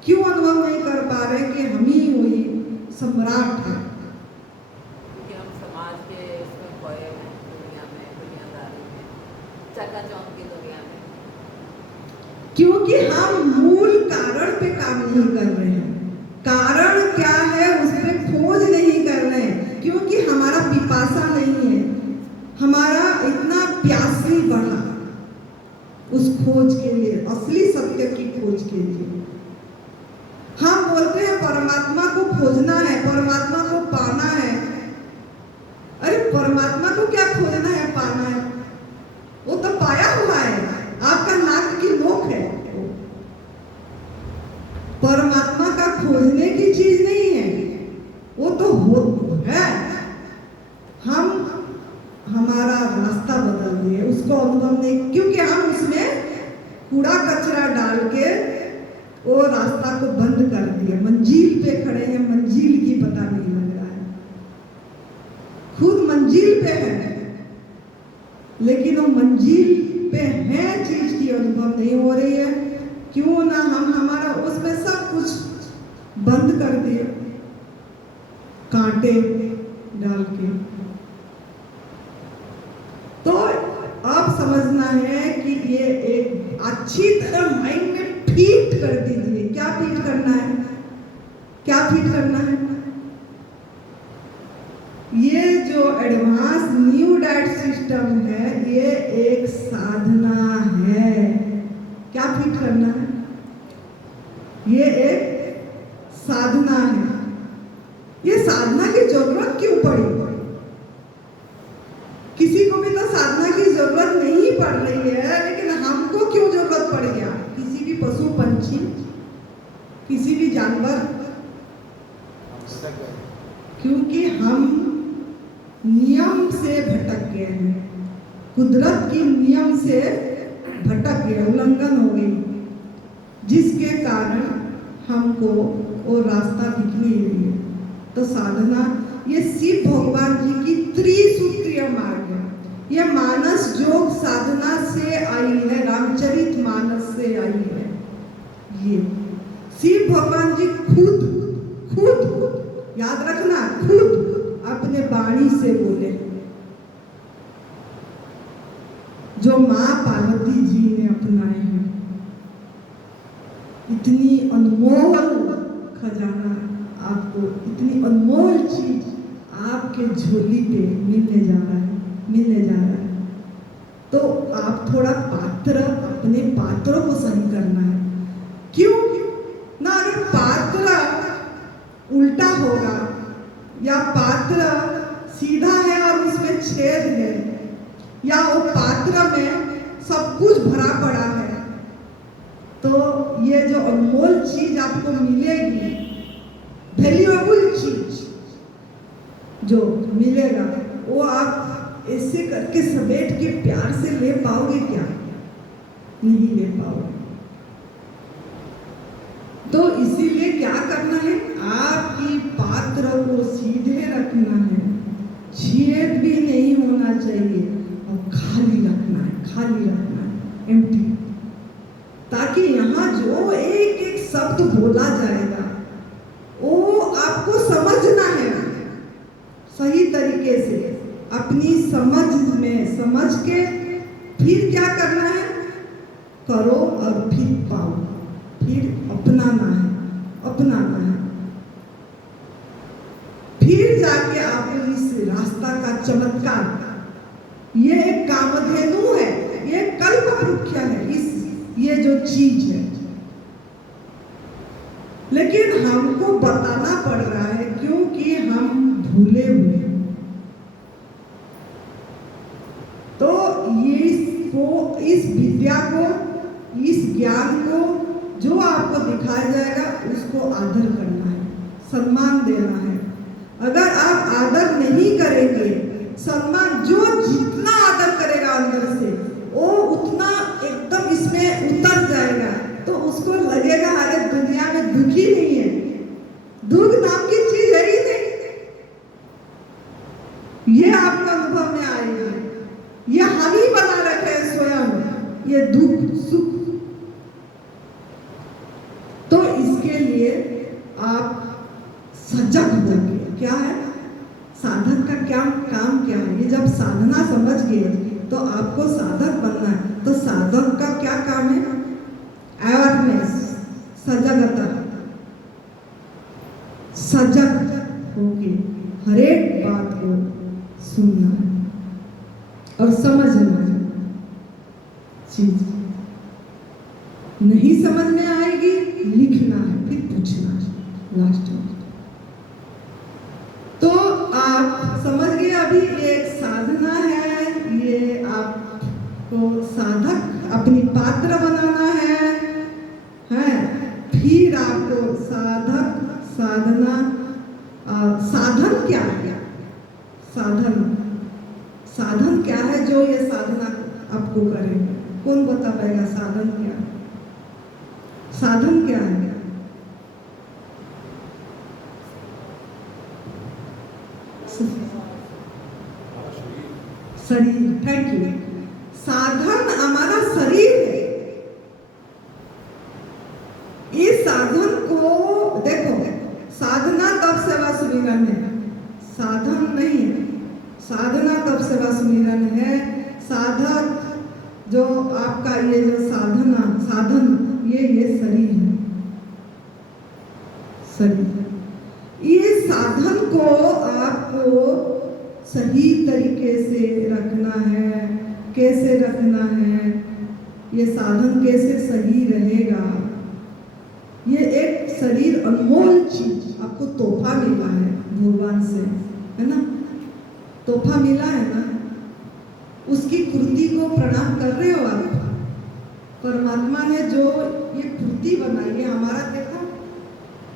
क्यों अनुभव नहीं कर पा रहे कि हम ही वही सम्राट है? क्योंकि हम समाज के इसमें खोए हैं, दुनिया में, दुनियादारी में, चकाचौंध की दुनिया में। क्योंकि हम मूल कारण पे काम नहीं कर रहे हैं। कारण क्या है उस पर खोज नहीं कर रहे हैं, क्योंकि हमारा पिपासा नहीं है, हमारा इतना प्यास नहीं बढ़ा उस खोज के लिए, असली सत्य की खोज के लिए। हम बोलते हैं परमात्मा को खोजना है, परमात्मा को पाना है। अरे परमात्मा को क्या खोजना है, पाना है? वो तो पाया हुआ है, आपका नाक की नोक है। परमात्मा का खोजने की चीज नहीं है, वो तो है। हम हमारा रास्ता बदल दिए, उसको अनुभव नहीं, क्योंकि हम उसमें कूड़ा कचरा डाल के वो रास्ता को बंद कर दिए। मंजिल पे खड़े हैं, मंजिल की पता नहीं लग रहा है, खुद मंजिल पे है, लेकिन वो मंजिल पे है चीज की अनुभव नहीं हो रही है। क्यों ना हम हमारा उसमें सब कुछ बंद कर दिए, कांटे डाल के। तो अब समझना है कि ये एक अच्छी तरह माइंड में फीट कर दीजिए। क्या फीट करना है? क्या फीट करना है? ये जो एडवांस न्यू डाइट सिस्टम है, ये एक साधना है। क्या फीट करना है? ये एक साधना है। ये साधना की जरूरत क्यों पड़ी? किसी को भी तो साधना की जरूरत नहीं पड़ रही है, लेकिन हमको क्यों जरूरत पड़ गया? किसी भी पशु पंछी, किसी भी जानवर, क्योंकि हम नियम से भटक गए हैं, कुदरत की नियम से भटक गए, उल्लंघन हो गई, जिसके कारण हमको वो रास्ता दिख नहीं रही है। तो साधना ये शिव भगवान जी की त्रिसूत्रीय मार्ग है। ये मानस योग साधना से आई है, रामचरित मानस से आई है। ये शिव भगवान जी खुद याद रखना, खुद अपने वाणी से बोले, माँ पार्वती जी ने अपनाए हैं। इतनी अनमोल खजाना आपको, इतनी अनमोल चीज आपके झोली पे मिलने जा रहा है, मिलने जा रहा है। तो आप थोड़ा पात्र, अपने पात्रों को सही करना है। क्यों ना, अगर पात्र उल्टा होगा या पात्र सीधा है और उसमें छेद है, या वो पात्र में सब कुछ भरा पड़ा है, तो ये जो अनमोल चीज आपको मिलेगी, वैल्यूएबल चीज जो मिलेगा, वो आप ऐसे करके समेट के प्यार से ले पाओगे क्या? नहीं ले पाओगे। तो इसीलिए क्या करना है, आपकी पात्र को सीधे रखना है, छेद भी नहीं होना चाहिए, और खाली रखना है, खाली रखना है, एम्प्टी, ताकि यहाँ जो एक एक शब्द बोला जाएगा वो आपको समझना है सही तरीके से, अपनी समझ में समझ के फिर क्या करना है, करो और फिर पाओ, फिर अपनाना है, अपनाना है, फिर जाके आप इस रास्ता का चमत्कार, ये एक कामधेनु है, ये कल्पवृक्ष है, इस ये जो चीज है, लेकिन हमको बताना पड़ रहा है क्योंकि हम भूले हुए हैं। तो ये इस विद्या को, इस ज्ञान को जो आपको दिखाया जाएगा उसको आदर करना है, सम्मान देना है। अगर आप आदर नहीं करेंगे, सम्मान, जो जितना आदर करेगा अंदर से वो उतना एकदम इसमें उतर जाएगा, तो उसको लगेगा अरे दुनिया में दुख ही नहीं है, दुख नाम की चीज है ही नहीं। ये आपका अनुभव में आएगा, ये हम ही बना रखे हैं स्वयं ये दुख सुख। तो इसके लिए आप सजग होंगे। क्या है साधक का क्या काम, क्या है? ये जब साधना समझ गए तो आपको साधक बनना है। तो साधक का क्या काम है? अवेयरनेस, सजगता, सजग होके हर एक बात को सुनना है और समझना है। चीज नहीं समझ में आएगी, लिखना है, फिर पूछना है लास्ट में। तो आप समझ गए, अभी एक साधना है, ये आपको साधक अपनी पात्र बनाना है, फिर आपको साधक साधना, साधन क्या है? साधन क्या है जो ये साधना आपको करे? कौन बता पाएगा साधन क्या है? साधन क्या है? शरीर, थैंक यू। साधन हमारा शरीर है। इस साधन को देखो, साधना तब सेवा सुमिरन है, साधन नहीं है। साधना तब सेवा सुमिरन है। साधक जो आपका ये जो साधना साधन ये शरीर है, शरीर। ये साधन को आपको सही तरीके से रखना है। कैसे रखना है? ये साधन कैसे सही रहेगा? ये एक शरीर अनमोल चीज आपको तोहफा मिला है भगवान से, है ना? तोहफा मिला है ना, उसकी कृति को प्रणाम कर रहे हो आप। परमात्मा ने जो ये कृति बनाई है हमारा, देखो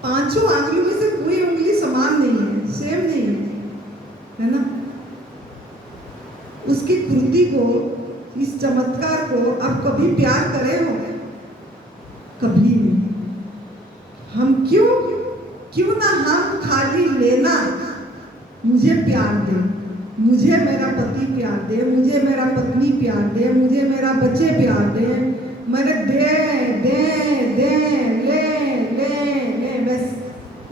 पांचों आंगुलियों में से कोई उंगली समान नहीं है, सेम नहीं है ना? उसकी कृति को, इस चमत्कार को आप कभी प्यार करे हो? कभी नहीं। हम क्यों ना हम खाली लेना, मुझे प्यार दे, मुझे मेरा पति प्यार दे, मुझे मेरा पत्नी प्यार दे, मुझे मेरा बच्चे प्यार दे, मेरे दे दे दे ले ले ले, बस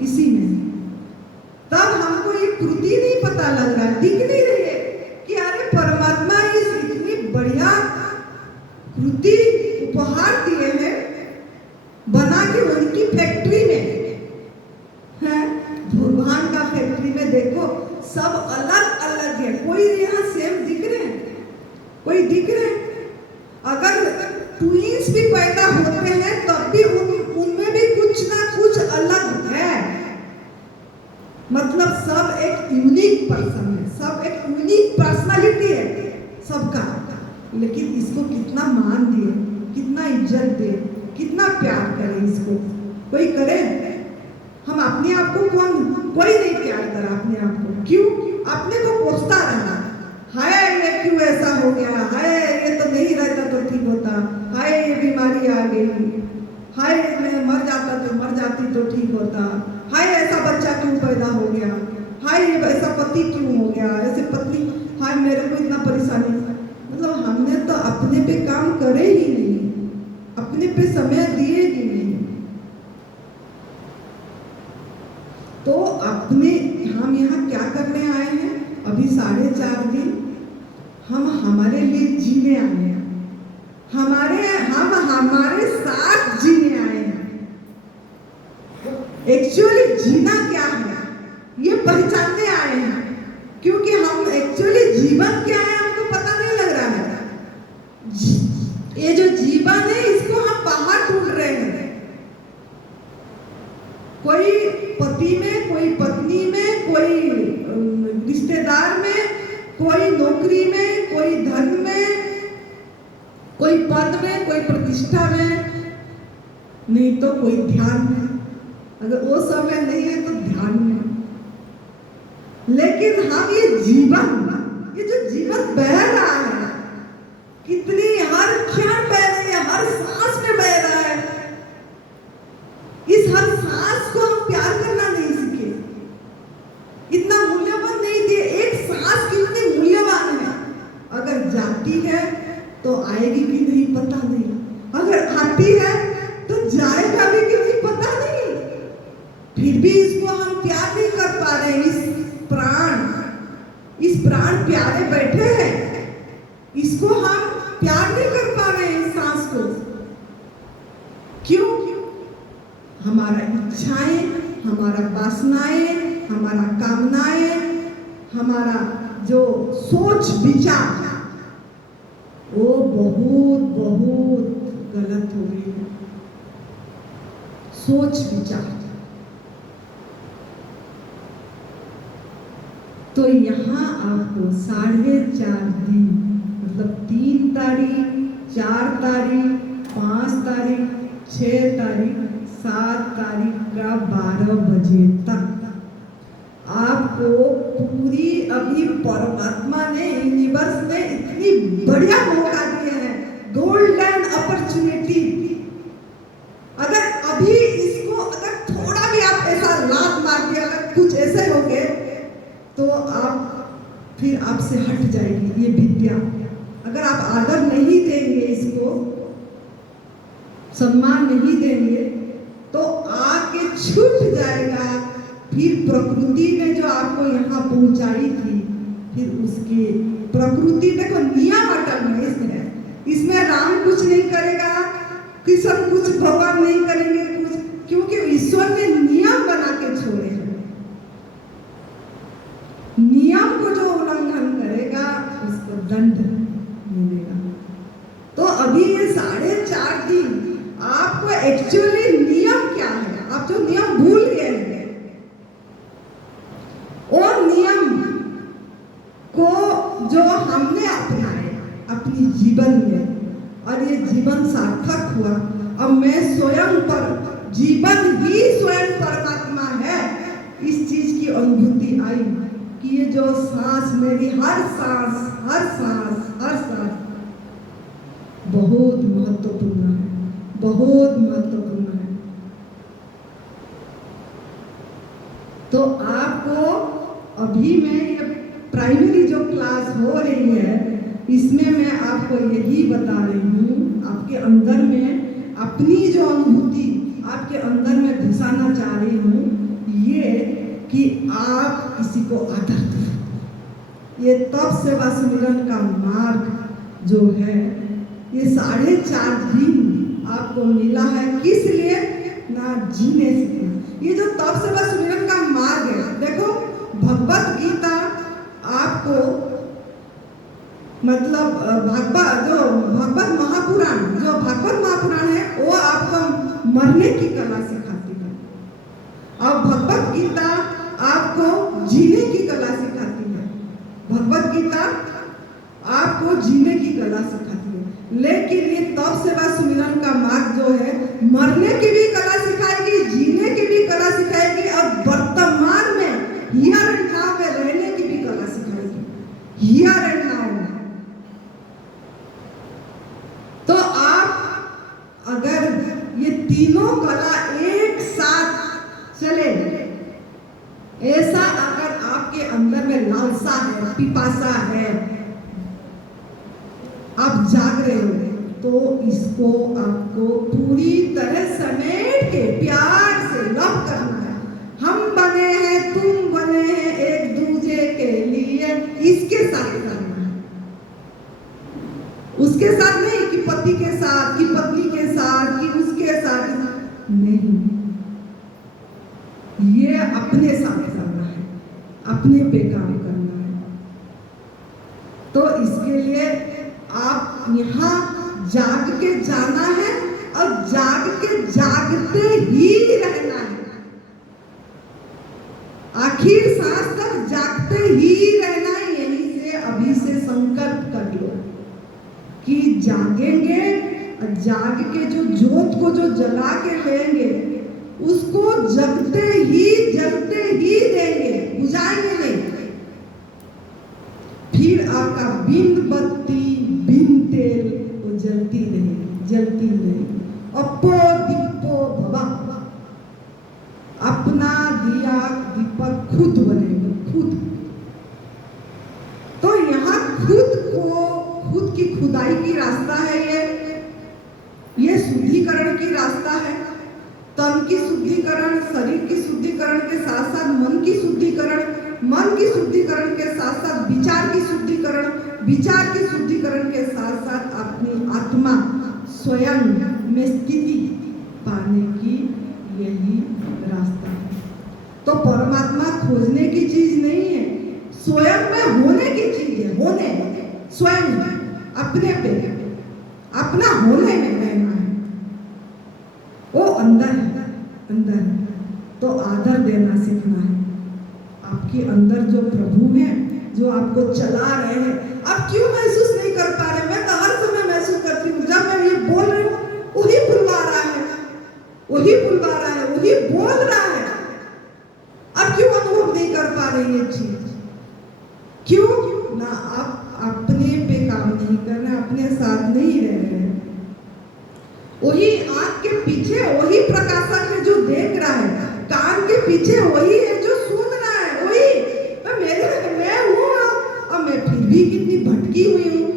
इसी में। तब हमको ये कृति नहीं पता लग रहा है, दिख नहीं रही है कि अरे परमात्मा इस इतनी बढ़िया प्रकृति उपहार दिए हैं बना के उनकी फैक्ट्री में है। भगवान का फैक्ट्री में देखो सब अलग अलग है, कोई यहाँ सेम दिख रहे हैं, कोई दिख रहे हैं। अगर ट्विंस भी पैदा होते हैं तब भी उनमें भी कुछ ना कुछ अलग है। मतलब सब एक यूनिक पर्सन है, सब एक यूनिक पर्सनालिटी है सबका। लेकिन इसको कितना मान दिए, कितना इज्जत दे, कितना प्यार करे इसको, कोई करे? हम अपने आप को कोई नहीं प्यार करा अपने आप को। क्यों? अपने को कोसता रहा, हाय ये क्यों ऐसा हो गया, हाय ये तो नहीं रहता तो ठीक होता, हाय ये बीमारी आ गई, हाय मैं मर जाता तो मर जाती तो ठीक होता, हाय ऐसा बच्चा क्यों पैदा हो गया, हाय ये ऐसा पति क्यों हो गया, ऐसे पत्नी, हाय मेरे को इतना परेशानी। मतलब हमने तो अपने पे काम करे ही नहीं, अपने पे समय दिए ही नहीं। तो अपने हम यहाँ क्या करने आए हैं? अभी 4.5 दिन हम हमारे लिए जीने आए हैं, हम हमारे साथ जीने आए हैं। एक्चुअली जीना क्या है ये पहचानने आए हैं, क्योंकि हम एक्चुअली जीवन क्या है हमको पता नहीं लग रहा है। ये जो जीवन है इसको हम बाहर ढूंढ रहे हैं, कोई पति में, कोई पत्नी में, कोई रिश्तेदार में, कोई नौकरी में, कोई धन में, कोई पद में, कोई प्रतिष्ठा में, नहीं तो कोई ध्यान में। अगर वो समय नहीं है तो ध्यान में। लेकिन हम ये जीवन, ये जो जीवन बह रहा है, कितनी हर क्षण बह रही है, हर सांस में बह रहा है, इस हर सांस को हम प्यार करना नहीं सीखे, इतना मूल्यवान नहीं दिए। एक सांस कितनी मूल्यवान है, अगर जाती है तो आएगी कि नहीं पता नहीं, अगर आती है तो जाएगा भी कि नहीं पता नहीं, फिर भी इसको हम प्यार नहीं कर पा रहे। इस प्राण प्यारे बैठे हैं, इसको हम प्यार नहीं कर पा रहे हैं, इस सांस को। क्यों? हमारा इच्छाएं, हमारा वासनाएं, हमारा कामनाएं, हमारा जो सोच विचार वो बहुत बहुत गलत हो रही है। सोच विचार तो यहाँ आपको 4.5 दिन, मतलब 3 तारीख, 4 तारीख, 5 तारीख, 6 तारीख, 7 तारीख का 12 बजे तक आपको पूरी, अभी परमात्मा ने, यूनिवर्स ने इतनी बढ़िया मौका दिए हैं, गोल्डन अपॉर्चुनिटी। अगर अभी इसको अगर थोड़ा भी आप ऐसा लात मार दिया, अगर कुछ ऐसे हो गए तो आप फिर आपसे हट जाएगी ये विद्या। अगर आप आदर नहीं देंगे, इसको सम्मान नहीं देंगे तो आके छूट जाएगा। फिर प्रकृति ने जो आपको यहाँ पहुंचाई थी, फिर उसके प्रकृति देखो नियम अटल है इसमें राम कुछ नहीं करेगा, कृष्ण कुछ, भगवान नहीं करेंगे कुछ, क्योंकि ईश्वर ने नियम बना के छोड़े हैं। नियम को जो उल्लंघन करेगा उसको दंड मिलेगा। तो अभी ये 4.5 दिन आपको एक्चुअली नियम क्या है, आप जो नियम भूल गए हैं, और नियम को जो हमने अपनाए अपनी जीवन में, और ये जीवन सार्थक हुआ। अब मैं स्वयं पर, जीवन ही स्वयं परमात्मा है, इस चीज की अनुभूति आई कि ये जो सांस, मेरी हर सांस, हर सांस, हर सांस बहुत महत्वपूर्ण है, बहुत महत्वपूर्ण है। तो आपको अभी मैं ये प्राइमरी जो क्लास हो रही है, इसमें मैं आपको यही बता रही हूँ, आपके अंदर में अपनी जो अनुभूति आपके अंदर में घुसाना चाह रही हूँ, ये कि आप किसी को आदर दें। ये तप सेवा सुमिरन का मार्ग जो है, ये 4.5 दिन आपको मिला है, किस लिए? ना जीने सीखना। ये जो तप सेवा सुमिरन का मार्ग है, देखो भगवत गीता आपको मतलब भागवत महापुराण है वो आपको मरने की कला सिखाती है, और भगवत गीता आपको जीने की कला सिखाती है। भगवत गीता आपको जीने की कला सिखाती है, लेकिन ये तप सेवा सुमिरन का मार्ग जो है मरने की भी कला सिखाएगी, जीने की भी कला सिखाएगी, और वर्तमान में हियर एंड नाउ में रहने की भी कला सिखाएगी, हियर एंड नाउ में। तो आप अगर ये तीनों कला एक साथ चले, ऐसा अगर आपके अंदर में लालसा है, पिपासा है, आप जाग रहे हो, तो इसको आपको पूरी तरह समेट के प्यार से लव करना है। हम बने हैं, तुम बने हैं एक दूसरे के लिए, इसके साथ करना है, उसके साथ नहीं कि पति के साथ, कि पत्नी के साथ, कि उसके साथ नहीं, ये अपने साथ करना है, अपने पे काम करना है। तो इसके लिए आप यहाँ जाग के जाना है, और जाग के जागते ही रहना है, आखिर सांस तक जागते ही रहना है। यहीं से अभी से संकल्प कर लो कि जागेंगे, और जाग के जो ज्योत को जो जला के लेंगे, उसको जगते ही देंगे, बुझाएंगे नहीं। फिर आपका बिन बत्ती बिन तेल वो जलती रहेगी। अपो दीपो भव, अपना दिया दीपक खुद बनेगा, खुद। तो यहाँ खुद की खुदाई की रास्ता है, ये शुद्धिकरण की रास्ता है। तन की शुद्धिकरण, शरीर की शुद्धिकरण के साथ साथ मन की शुद्धिकरण, मन की शुद्धिकरण के साथ साथ विचार की शुद्धिकरण, विचार की शुद्धिकरण के साथ साथ अपनी आत्मा स्वयं में स्थिति पाने की यही रास्ता है। तो परमात्मा खोजने की चीज नहीं है, स्वयं में होने की चीज है। होने, स्वयं अपने पे, अपना होने में रहना है, वो अंदर है। तो आदर देना सीखना है। आपके अंदर जो प्रभु है, जो आपको चला रहे हैं, आप क्यों महसूस नहीं कर पा रहे? मैं तो हर समय महसूस करती हूँ, जब मैं ये बोल रही हूँ वही बुलवा रहा है, वही बोल रहा है। आप क्यों अनुभव नहीं कर पा रहे ये चीज? क्यों ना? आप अपने पे काम नहीं कर रहे, अपने साथ नहीं रह रहे। वही आंख के पीछे वही प्रकाशक है जो देख रहा है, कान के पीछे वही है जो सुन रहा है, वही। तो मैं हूँ, और मैं फिर भी कितनी भटकी हुई हूँ।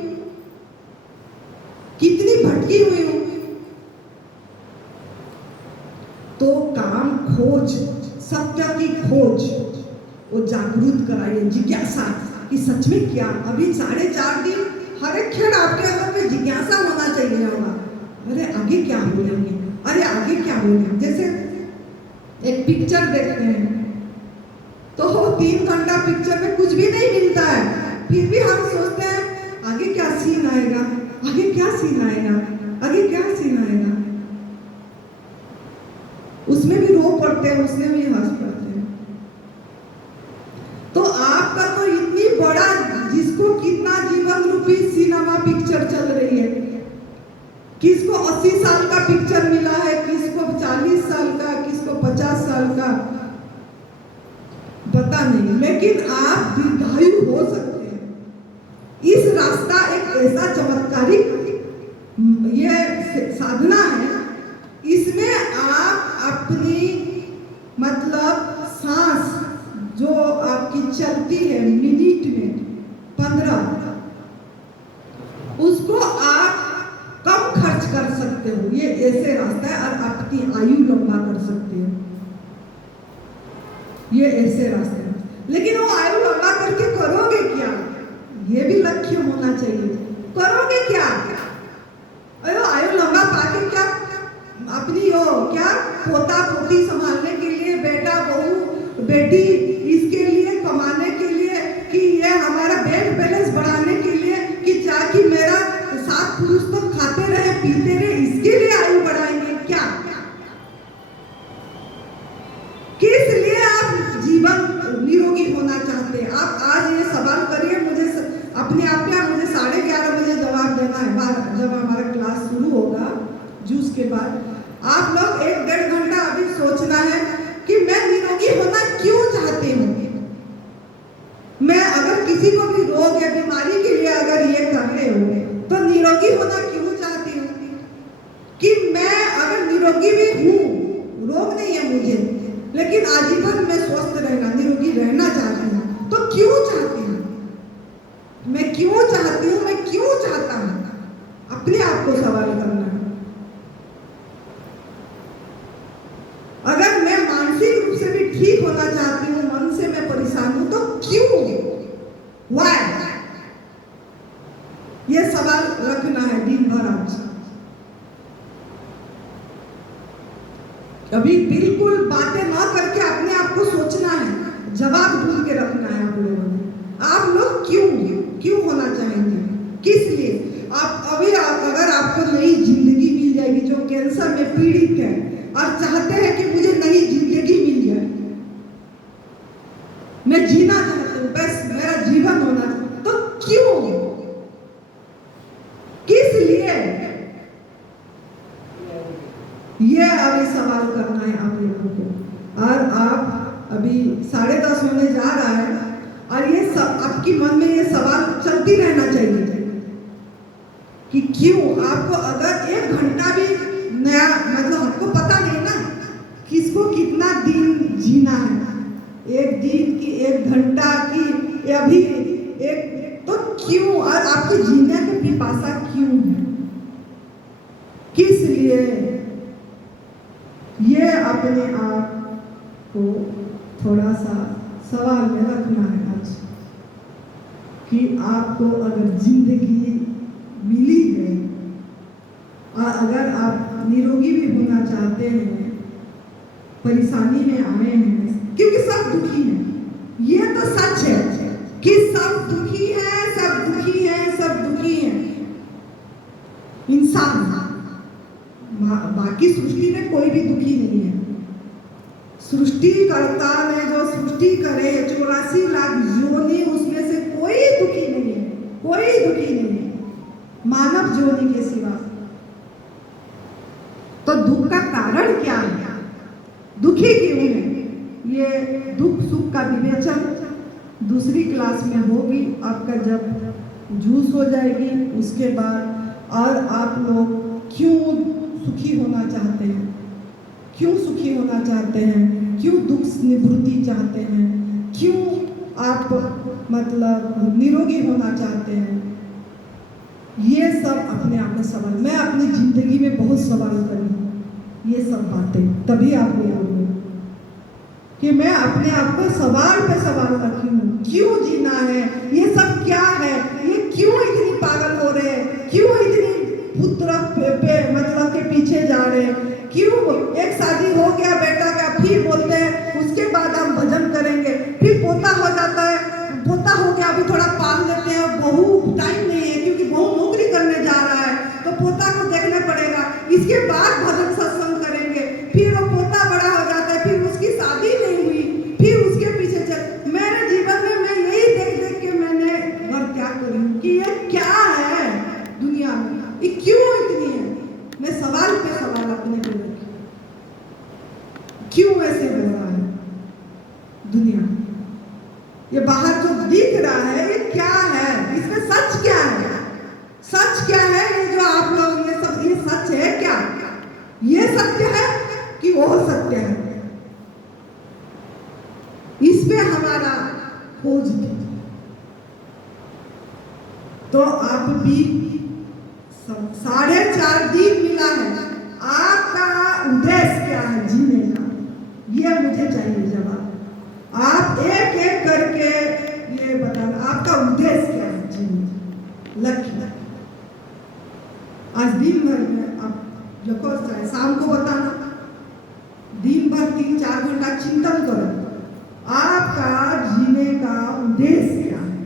तो काम खोज, सत्य की खोज, वो जागरूक कराइए, जिज्ञासा कि सच में क्या। अभी 4.5 दिन हर एक क्षण आपके अंदर में जिज्ञासा होना चाहिए होगा। अरे आगे क्या बोलेंगे, अरे आगे क्या बोलेंगे। जैसे एक पिक्चर देखते हैं तो 3 घंटा पिक्चर में कुछ भी नहीं मिलता है, फिर भी हम सोचते हैं आगे क्या सीन आएगा, आगे क्या सीन आएगा, आगे क्या सीन आएगा। उसमें भी रो पड़ते हैं, उसमें भी हंस पड़ते हैं। तो आपका तो इतनी बड़ा, जिसको कितना जीवन रूपी सिनेमा पिक्चर चल रही है, किसको 80 साल का पिक्चर मिला है, किसको 40 साल का, किसको 50 साल का, पता नहीं, लेकिन आप दीर्घायु हो सकते हैं। इस रास्ता एक ऐसा चमत्कारिक ये साधना है, इसमें आप अपनी मतलब सांस जो आपकी चलती है मिनट में 15, उसको आप कम खर्च कर सकते हो। ये ऐसे रास्ता है, और अपनी आयु लंबा कर सकते हो, ये ऐसे रास्ते हैं। लेकिन वो आयु लंबा करके करोगे क्या, ये भी लक्ष्य होना चाहिए। करोगे क्या? बेटी इसके लिए कमाने के लिए कि ये हमारा बैंक बैलेंस बढ़ाने के लिए कि ताकि मेरा 7 पुरुष तो खाते रहे पीते रहे, इसके लिए आयु बढ़ाएंगे क्या? किस लिए आप जीवन निरोगी होना चाहते हैं? आप आज ये सवाल करिए मुझे अपने आप में। मुझे 11:30 बजे जवाब देना है जब हमारा क्लास शुरू होगा जूस के बाद। आप लोग 1-1.5 घंटा अभी सोचना है कि मैं निरोगी होना क्यों चाहती हूँ। मैं अगर किसी को भी रोग या बीमारी के लिए अगर ये कर रहे हो तो निरोगी होना क्यों चाहती हूँ? कि मैं अगर निरोगी भी हूँ, रोग नहीं है मुझे, लेकिन आजीवन मैं स्वस्थ रहना निरोगी रहना चाहती हूँ, तो क्यों चाहती हूँ? मैं क्यों चाहती हूँ? मैं क्यों चाहता हूँ? अपने आप को सवाल करना है। अगर मैं मानसिक रूप से भी ठीक होना चाहती हूँ, मन से मैं परेशान हूँ, तो क्यों? Why? ये सवाल रखना है दिन भर आज। अभी बिल्कुल बातें ना करके अपने आप को सोचना है, जवाब ढूंढ के रखना है आप लोगों ने। आप लोग क्यों होना चाहेंगे? किस लिए? आप अभी अगर आपको नई जिंदगी मिल जाएगी, जो कैंसर में पीड़ित है और चाहते हैं कि मुझे नई जिंदगी मिल जाए, मैं जीना चाहती हूँ, बस मेरा जीवन होना, तो क्यों? किस लिए? ये अभी सवाल करना है आप लोगों को। और आप अभी 10:30 होने जा रहा है और ये सब आपकी मन में ये सवाल चलती रहना चाहिए कि क्यों। आपको अगर 1 घंटा भी नया, मतलब हमको पता नहीं ना किसको कितना दिन जीना है, 1 दिन की 1 घंटा की अभी एक, तो क्यों? और आपको जीने की पिपासा क्यों है? किस लिए? ये अपने आप को थोड़ा सा सवाल में रखना है आज कि आपको अगर जिंदगी मिली है और अगर आप निरोगी भी होना चाहते हैं, परेशानी में आए हैं, क्योंकि सब दुखी हैं, ये तो सच है कि सब दुखी हैं, सब दुखी हैं, सब दुखी हैं। इंसान, बाकी सृष्टि में कोई भी दुखी नहीं है। सृष्टिकर्ता ने जो सृष्टि करे 84 लाख योनि, उसमें से कोई दुखी नहीं है, कोई दुखी नहीं है मानव योनि के सिवा। तो दुख का कारण क्या है? दुखी क्यों है? ये दुख सुख का विवेचन दूसरी क्लास में होगी आपका, जब जूस हो जाएगी उसके बाद। और आप लोग क्यों सुखी होना चाहते हैं, क्यों सुखी होना चाहते हैं, क्यों दुख निवृत्ति चाहते हैं, क्यों आप मतलब निरोगी होना चाहते हैं, ये सब अपने आप में सवाल। मैं अपनी जिंदगी में बहुत सवाल करी ये सब बातें, तभी आपको बोलूँ कि मैं अपने आप को सवाल पे सवाल रखी हूँ। क्यों जीना है? ये सब क्या है? ये क्यों इतनी पागल हो रहे हैं? क्यों इतनी पुत्र पे मतलब के पीछे जा रहे हैं? क्यों एक शादी हो गया बेटा का, फिर बोलते हैं उसके बाद हम भजन करेंगे, फिर पोता हो जाता है, पोता हो गया अभी थोड़ा पाल लेते हैं, बहू टाइम नहीं है क्योंकि बहू नौकरी करने जा रहा है तो पोता को देखना पड़ेगा, इसके बाद भजन सत्संग करेंगे, फिर वो पोता बड़ा हो जाता है, फिर उसकी शादी नहीं हुई, फिर उसके पीछे चल। मेरे जीवन में मैं यही देख देख के मैंने घर त्याग करी कि ये क्या है दुनिया में, ये क्यों इतनी है। मैं सवाल पे सवाल अपने को रखी, क्यों ऐसे हो रहा है दुनिया? ये बाहर जो दिख रहा है ये क्या है? इसमें सच क्या है? सच क्या है? ये जो आप लोग ये सब, ये सच है क्या? ये सत्य है कि वो सत्य है? इस पे हमारा खोज कीजिए। तो आप भी 4.5 दिन मिला है, आपका उद्देश्य क्या है जीने का? ये मुझे चाहिए जवाब। आप एक एक करके ये बताना आपका उद्देश्य क्या है जीने का, लक्ष्य। आज दिन भर में आप जो चाहे शाम को बताना, दिन भर 3-4 घंटा चिंतन करो आपका जीने का उद्देश्य क्या है?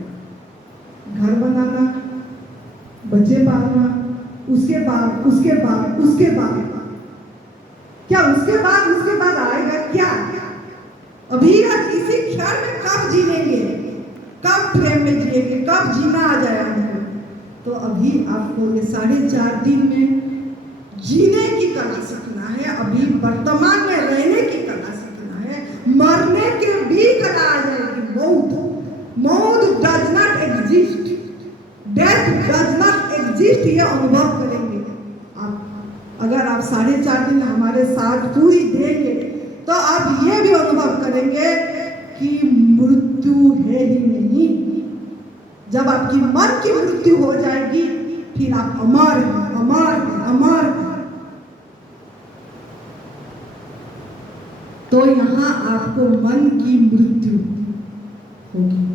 घर बनाना, बच्चे पालना, उसके बाद क्या उसके बाद आएगा क्या? अभी इसी क्षण में कब जीनेंगे, कब प्रेम में जिएंगे, कब जीना आ जाएगा हमको? तो अभी आपको ये 4.5 दिन में जीने की कला सीखना है, अभी वर्तमान में रहने की कला सीखना है। मरने के भी कला आ जाएगी। मौत does not exist, death does not exist, ये अनुभव करेंगे आप। अगर आप 4.5 दिन हमारे साथ पूरी देंगे तो आप ये भी अनुभव करेंगे कि मृत्यु है ही नहीं। जब आपकी मन की मृत्यु हो जाएगी फिर आप अमर हैं, अमर हैं, अमर हैं। तो यहाँ आपको मन की मृत्यु होगी।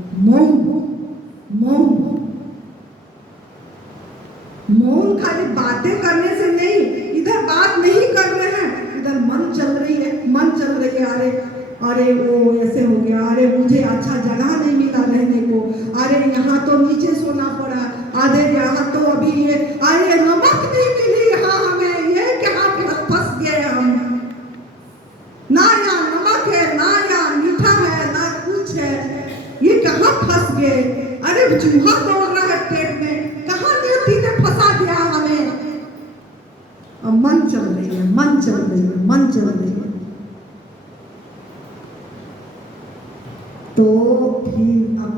मौन खाली बातें करने से नहीं, इधर बात नहीं कर रहे हैं, इधर मन चल रही है। अरे वो ऐसे हो गया, अरे मुझे अच्छा जगह नहीं मिला रहने को, अरे यहाँ तो नीचे सोना पड़ा, अरे यहाँ तो अभी ये, अरे नमक नहीं मिली यहाँ हमें, ये कहाँ फंस गए हम, ना यहाँ नमक है, ना यहाँ मीठा है, ना कुछ है, ये कहाँ फंस गए। अरे चूहा दौड़ रहा है पेट में, कहाँ न्यूटी ने फंसा दिया हमें। अब मन चल रही है, मन चल रही है। तो फिर अब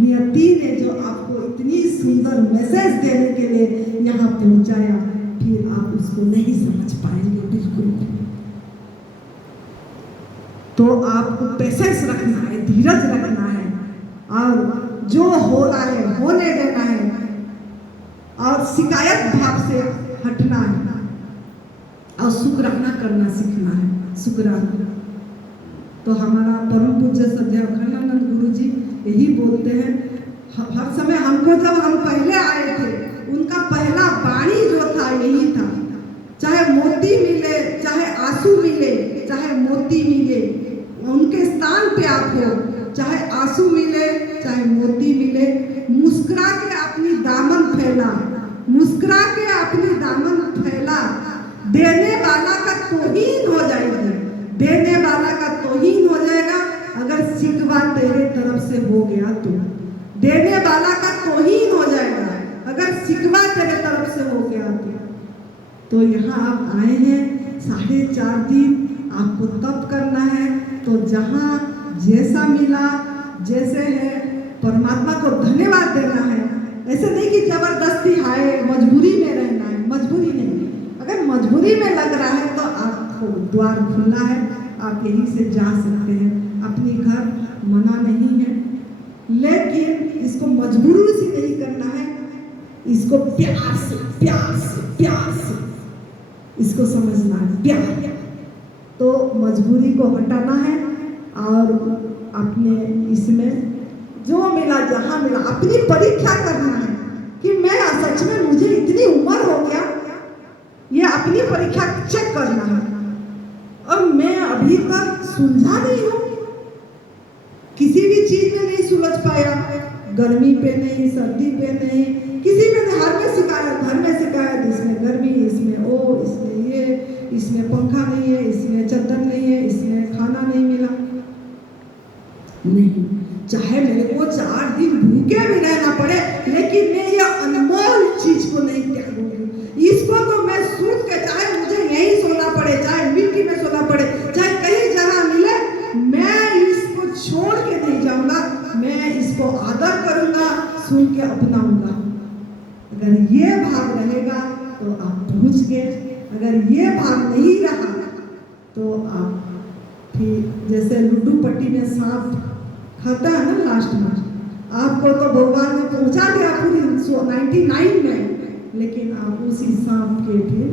नियति ने जो आपको इतनी सुंदर मैसेज देने के लिए यहाँ पहुंचाया, फिर आप उसको नहीं समझ पाएंगे बिल्कुल। तो आपको पेशेंस रखना है, धीरज रखना है, और जो हो रहा है होने देना है, और शिकायत भाव से हटना है, और शुक्राना करना सीखना है। शुक्राना तो हमारा परम पूज्य श्रद्धेय अखंडानंद गुरु जी यही बोलते हैं हर समय हमको। जब हम पहले आए थे, उनका पहला वाणी जो था यही था, चाहे मोती मिले, चाहे आंसू मिले, चाहे मोती मिले, उनके स्थान पे आप हो, चाहे आंसू मिले, चाहे मोती मिले, मुस्कुरा के अपनी दामन फैला, मुस्कुरा के अपनी दामन फैला। देने वाला का तौहीन हो जाएगी, देने वाला का तौहीन हो जाएगा। अगर शिकवा तेरे तरफ से हो गया तो देने वाला का तौहीन हो जाएगा, अगर शिकवा तेरे तरफ से हो गया तो यहाँ आप आए हैं 4.5 दिन, आपको तप करना है। तो जहाँ जैसा मिला, जैसे है, परमात्मा को धन्यवाद देना है। ऐसे नहीं कि जबरदस्ती आए, मजबूरी में रहना है, मजबूरी नहीं। अगर मजबूरी में लग रहा है तो आपको द्वार खुला है, आप यहीं से जा सकते हैं। अपनी घर मना नहीं है, लेकिन इसको मजबूरी से नहीं करना है, इसको प्यार से इसको समझना है, प्यार। तो मजबूरी को हटाना है, और अपने इसमें जो मिला, जहाँ मिला, अपनी परीक्षा करना है कि मैं सच में, मुझे इतनी उम्र हो गया, ये अपनी परीक्षा चेक करना है। और मैं अभी तक सुलझा नहीं हूँ, किसी भी चीज में नहीं सुलझ पाया, गर्मी पे नहीं, सर्दी पे नहीं, किसी में नहीं। हर में शिकायत, इसमें गर्मी, इसमें ओ, इसमें ये, इसमें पंखा नहीं है, इसमें चादर नहीं है, इसमें खाना नहीं मिला। नहीं, चाहे मेरे को 4 दिन भूखे भी रहना पड़े, लेकिन मैं ये अनमोल चीज को नहीं त्यागूंगी। इसको तो मैं सूत के, चाहे मुझे यहीं सोना पड़े, चाहे मिट्टी में सोना पड़े, चाहे कहीं जगह मिले, मैं इसको छोड़ के नहीं जाऊंगा। मैं इसको आदर करूंगा, सुन के अपनाऊंगा। अगर ये भाव रहेगा तो आप पहुंच गए। अगर ये भाव नहीं रहा तो आप फिर जैसे लूडो पट्टी में सांप खाता है ना, लास्ट में आपको तो भगवान ने पहुंचा दिया पूरी 99 में, लेकिन आप उसी सांप के फिर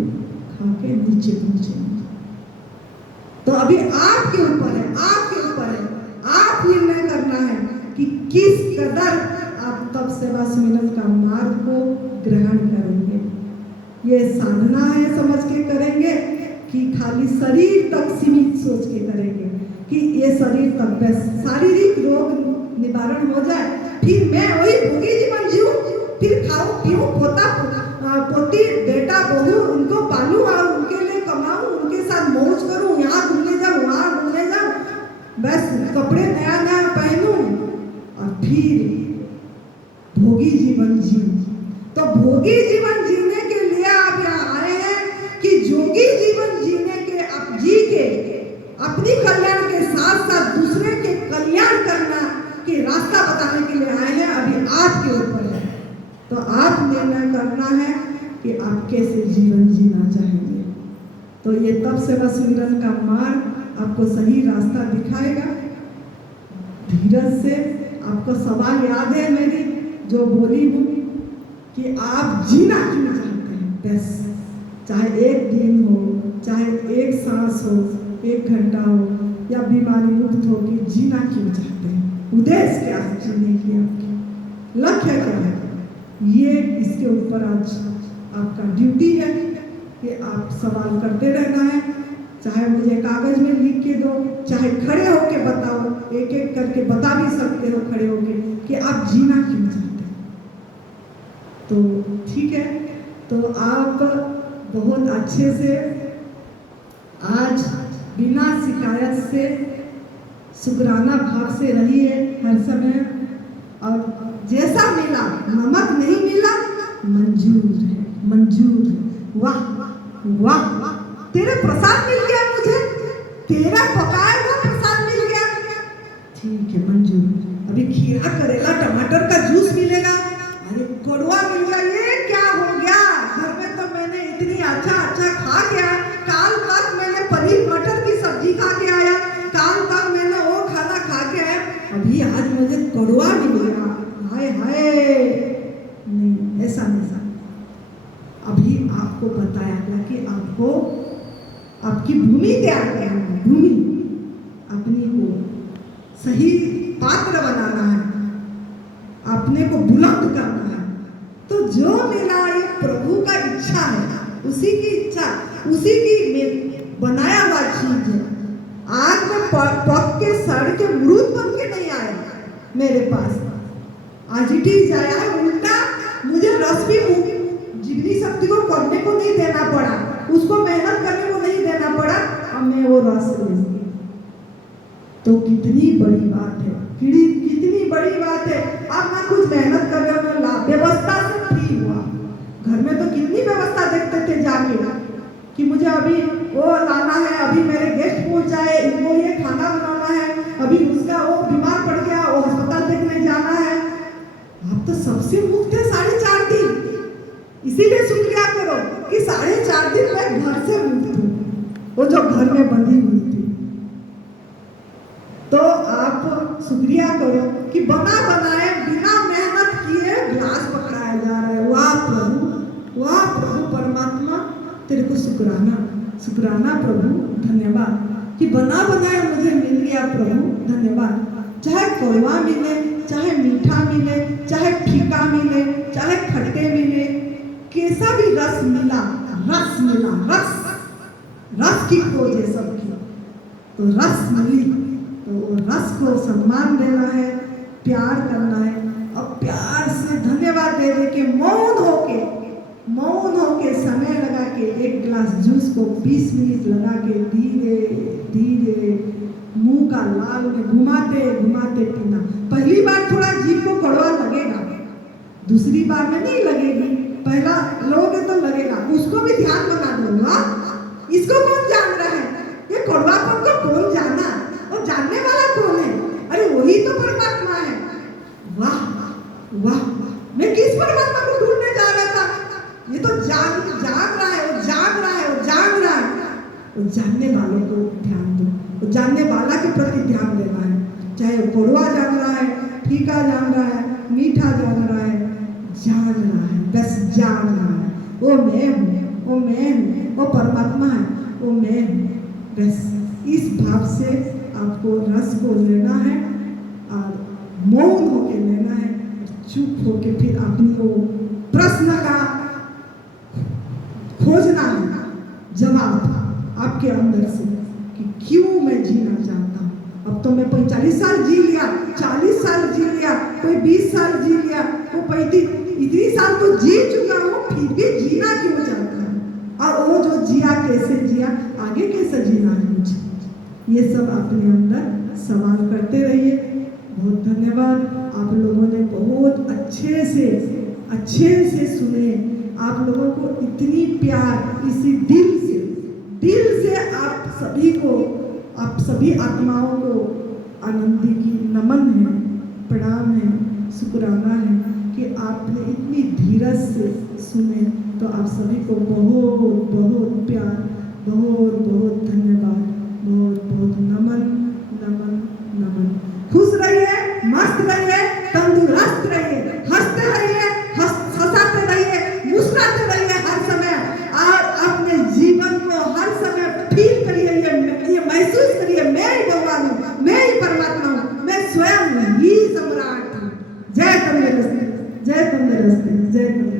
खा के नीचे पहुंचेंगे। तो अभी आपके ऊपर है, आप निर्णय करना है कि किस कदर आप तप सेवा सुमिरन का मार्ग को ग्रहण करेंगे। ये साधना है, समझ के करेंगे, कि खाली शरीर तक सीमित सोच के करेंगे कि ये शरीर तब बस शारीरिक रोग निवारण हो जाए, फिर मैं वही भोगी जीवन जीऊं, फिर खाऊं पीऊं, पोता पोती बेटा बहू उनको पालूं और उनके लिए कमाऊं, उनके साथ मौज करूं, यहाँ घूमने जाऊं वहाँ घूमने जाऊं, बस कपड़े नया नया पहनूं और फिर भोगी जीवन जीऊं। तो भोगी जीवन जीने के लिए आप यहाँ आए हैं कि जोगी जीवन जीने के आप जी के अपनी कल्याण के साथ साथ दूसरे के कल्याण करना कि रास्ता बताने के लिए आए हैं। अभी आपके ऊपर है, तो आप निर्णय करना है कि आप कैसे जीवन जीना चाहेंगे। तो ये तप सेवा सुमिरन का मार्ग आपको सही रास्ता दिखाएगा। धीरज से आपको सवाल याद है मेरी जो बोली हूँ कि आप जीना क्यों चाहते हैं, बस चाहे एक दिन हो, चाहे एक सांस हो, एक घंटा हो, या बीमारी मुक्त हो, कि जीना क्यों चाहते हैं, उद्देश्य क्या है जीने की, आपकी लक्ष्य क्या है, ये इसके ऊपर आज आपका ड्यूटी है कि आप सवाल करते रहना है। चाहे मुझे कागज में लिख के दो, चाहे खड़े होके बताओ, एक एक करके बता भी सकते हो खड़े होके कि आप जीना क्यों चाहते हैं। तो ठीक है, तो आप बहुत अच्छे से आज बिना शिकायत से शुक्राना भाव से रहिए हर समय, और जैसा मिला, नमक नहीं मिला मंजूर है, मंजूर है। वाह वाह वाह, तेरे प्रसाद मिल गया, मुझे तेरा पकाया हुआ प्रसाद मिल गया, ठीक है मंजूर। अभी खीरा करेला टमाटर का जूस मिलेगा, अरे कड़वा मिल गया, ये क्या हो गया, घर में तो मैंने इतनी अच्छा अच्छा खा के आया, काल तक मैंने पनीर मटर की सब्जी खा के आया, काल तक मैंने वो खाना खा के आया, अभी आज मुझे कड़वा मिल गया, हाय हाय। नहीं, ऐसा नहीं। अभी आपको बताया गया कि आपको आपकी भूमि तैयार करना है, भूमि अपनी को सही पात्र बनाना है, अपने को बुलंद करना है। तो जो मिला ये प्रभु का इच्छा है, उसी की इच्छा, उसी की बनाया हुआ चीज है। आग में पक के सड़ के मृत बन के नहीं आया मेरे पास, आज इट इज आया है उल्टा, मुझे रस भी जीवनी शक्ति को करने को नहीं देना पड़ा, उसको मेहनत करने को नहीं देना पड़ा, अब मैं वो रस ले। तो कितनी बड़ी बात है, कितनी बड़ी बात है। अब ना कुछ मेहनत कर रहे हो, व्यवस्था से फ्री हुआ। घर में तो कितनी व्यवस्था देखते थे जाके कि मुझे अभी वो लाना है, अभी मेरे गेस्ट पहुंच जाए, इनको ये खाना बनाना है, अभी उसका वो बीमार पड़ गया, वो अस्पताल देखने जाना है। आप तो सबसे मुक्त है 4.5 दिन, इसीलिए शुक्रिया करो कि 4.5 दिन मैं घर से मुक्त हूँ, वो जो घर में बंधी हुई थी। तो आप शुक्रिया करो कि बना बनाए बिना मेहनत किए ग्लास पकड़ाया जा रहा है। वाह प्रभु, वाह प्रभु परमात्मा, तेरे को शुक्राना, शुक्राना प्रभु, धन्यवाद कि बना बनाया मुझे मिल गया प्रभु, धन्यवाद। चाहे कड़वा मिले, चाहे मीठा मिले, चाहे फीका मिले, चाहे खट्टे मिले, कैसा भी रस मिला, रस मिला, रस, रस की खोज है सबकी, तो रस मिली, तो रस को सम्मान देना है, प्यार करना है, और प्यार से धन्यवाद दे दे के मौन होके समय लगा के एक गिलास जूस को 20 मिनट लगा के धीरे धीरे मुंह का लाल में घुमाते घुमाते पीना। पहली बार थोड़ा जीभ को कड़वा लगेगा, दूसरी बार में नहीं लगेगी, पहला लोगे तो लगेगा, उसको भी ध्यान बना दूंगा। इसको कौन जान रहा है, ये कड़वापन को कौन जाना, और जानने वाला कौन है, अरे वही तो परमात्मा है। वाह वाह, मैं किस परमात्मा को ढूंढने जा रहा था, ये तो जान रहा है, वो जान रहा है, वो जान रहा है। वो जानने वालों को ध्यान दो, वो जानने वाला के प्रति ध्यान देना है, चाहे वो कड़वा जान रहा है, फीका जान रहा है, मीठा जान रहा है, जान रहा है, बस जान रहा है, वो मैं हूँ, वो मैं हूँ, वो परमात्मा है, वो मैं हूँ। बस इस भाव से आपको रस को लेना है और मौन होके लेना है, चुप होके फिर अपनी वो प्रश्न का खोजना है जवाब आपके अंदर से कि क्यों मैं जीना चाहता हूँ, अब तो मैं 45 साल जी लिया, 40 साल जी लिया, कोई 20 साल जी लिया, वो 35, इतनी साल तो जी चुका हूँ, फिर भी जीना क्यों चाहता है? और वो जो जिया कैसे जिया, आगे कैसे जीना है मुझे? ये सब अपने अंदर सवाल करते रहिए। बहुत धन्यवाद, आप लोगों ने बहुत अच्छे से सुने। आप लोगों को इतनी प्यार, इसी दिल से आप सभी आत्माओं को आनंदी की नमन है, प्रणाम है, शुक्राना है कि आपने इतनी धीरज से सुने। तो आप सभी को बहुत प्यार, बहुत धन्यवाद, बहुत नमन। खुश रहिए, मस्त रहिए, तंदुरुस्त रहिए, हंसते रहिए, हंसाते रहिए, मुस्कुराते रहिए हर समय। और अपने जीवन को हर समय फील करिए, ये महसूस करिए, मैं ही भगवान हूँ, मैं ही परमात्मा हूँ, मैं स्वयं ही सम्राट हूँ। जय तंदुरुस्ती, जय तंदुरुस्ती, जय तंदुरुस्ती।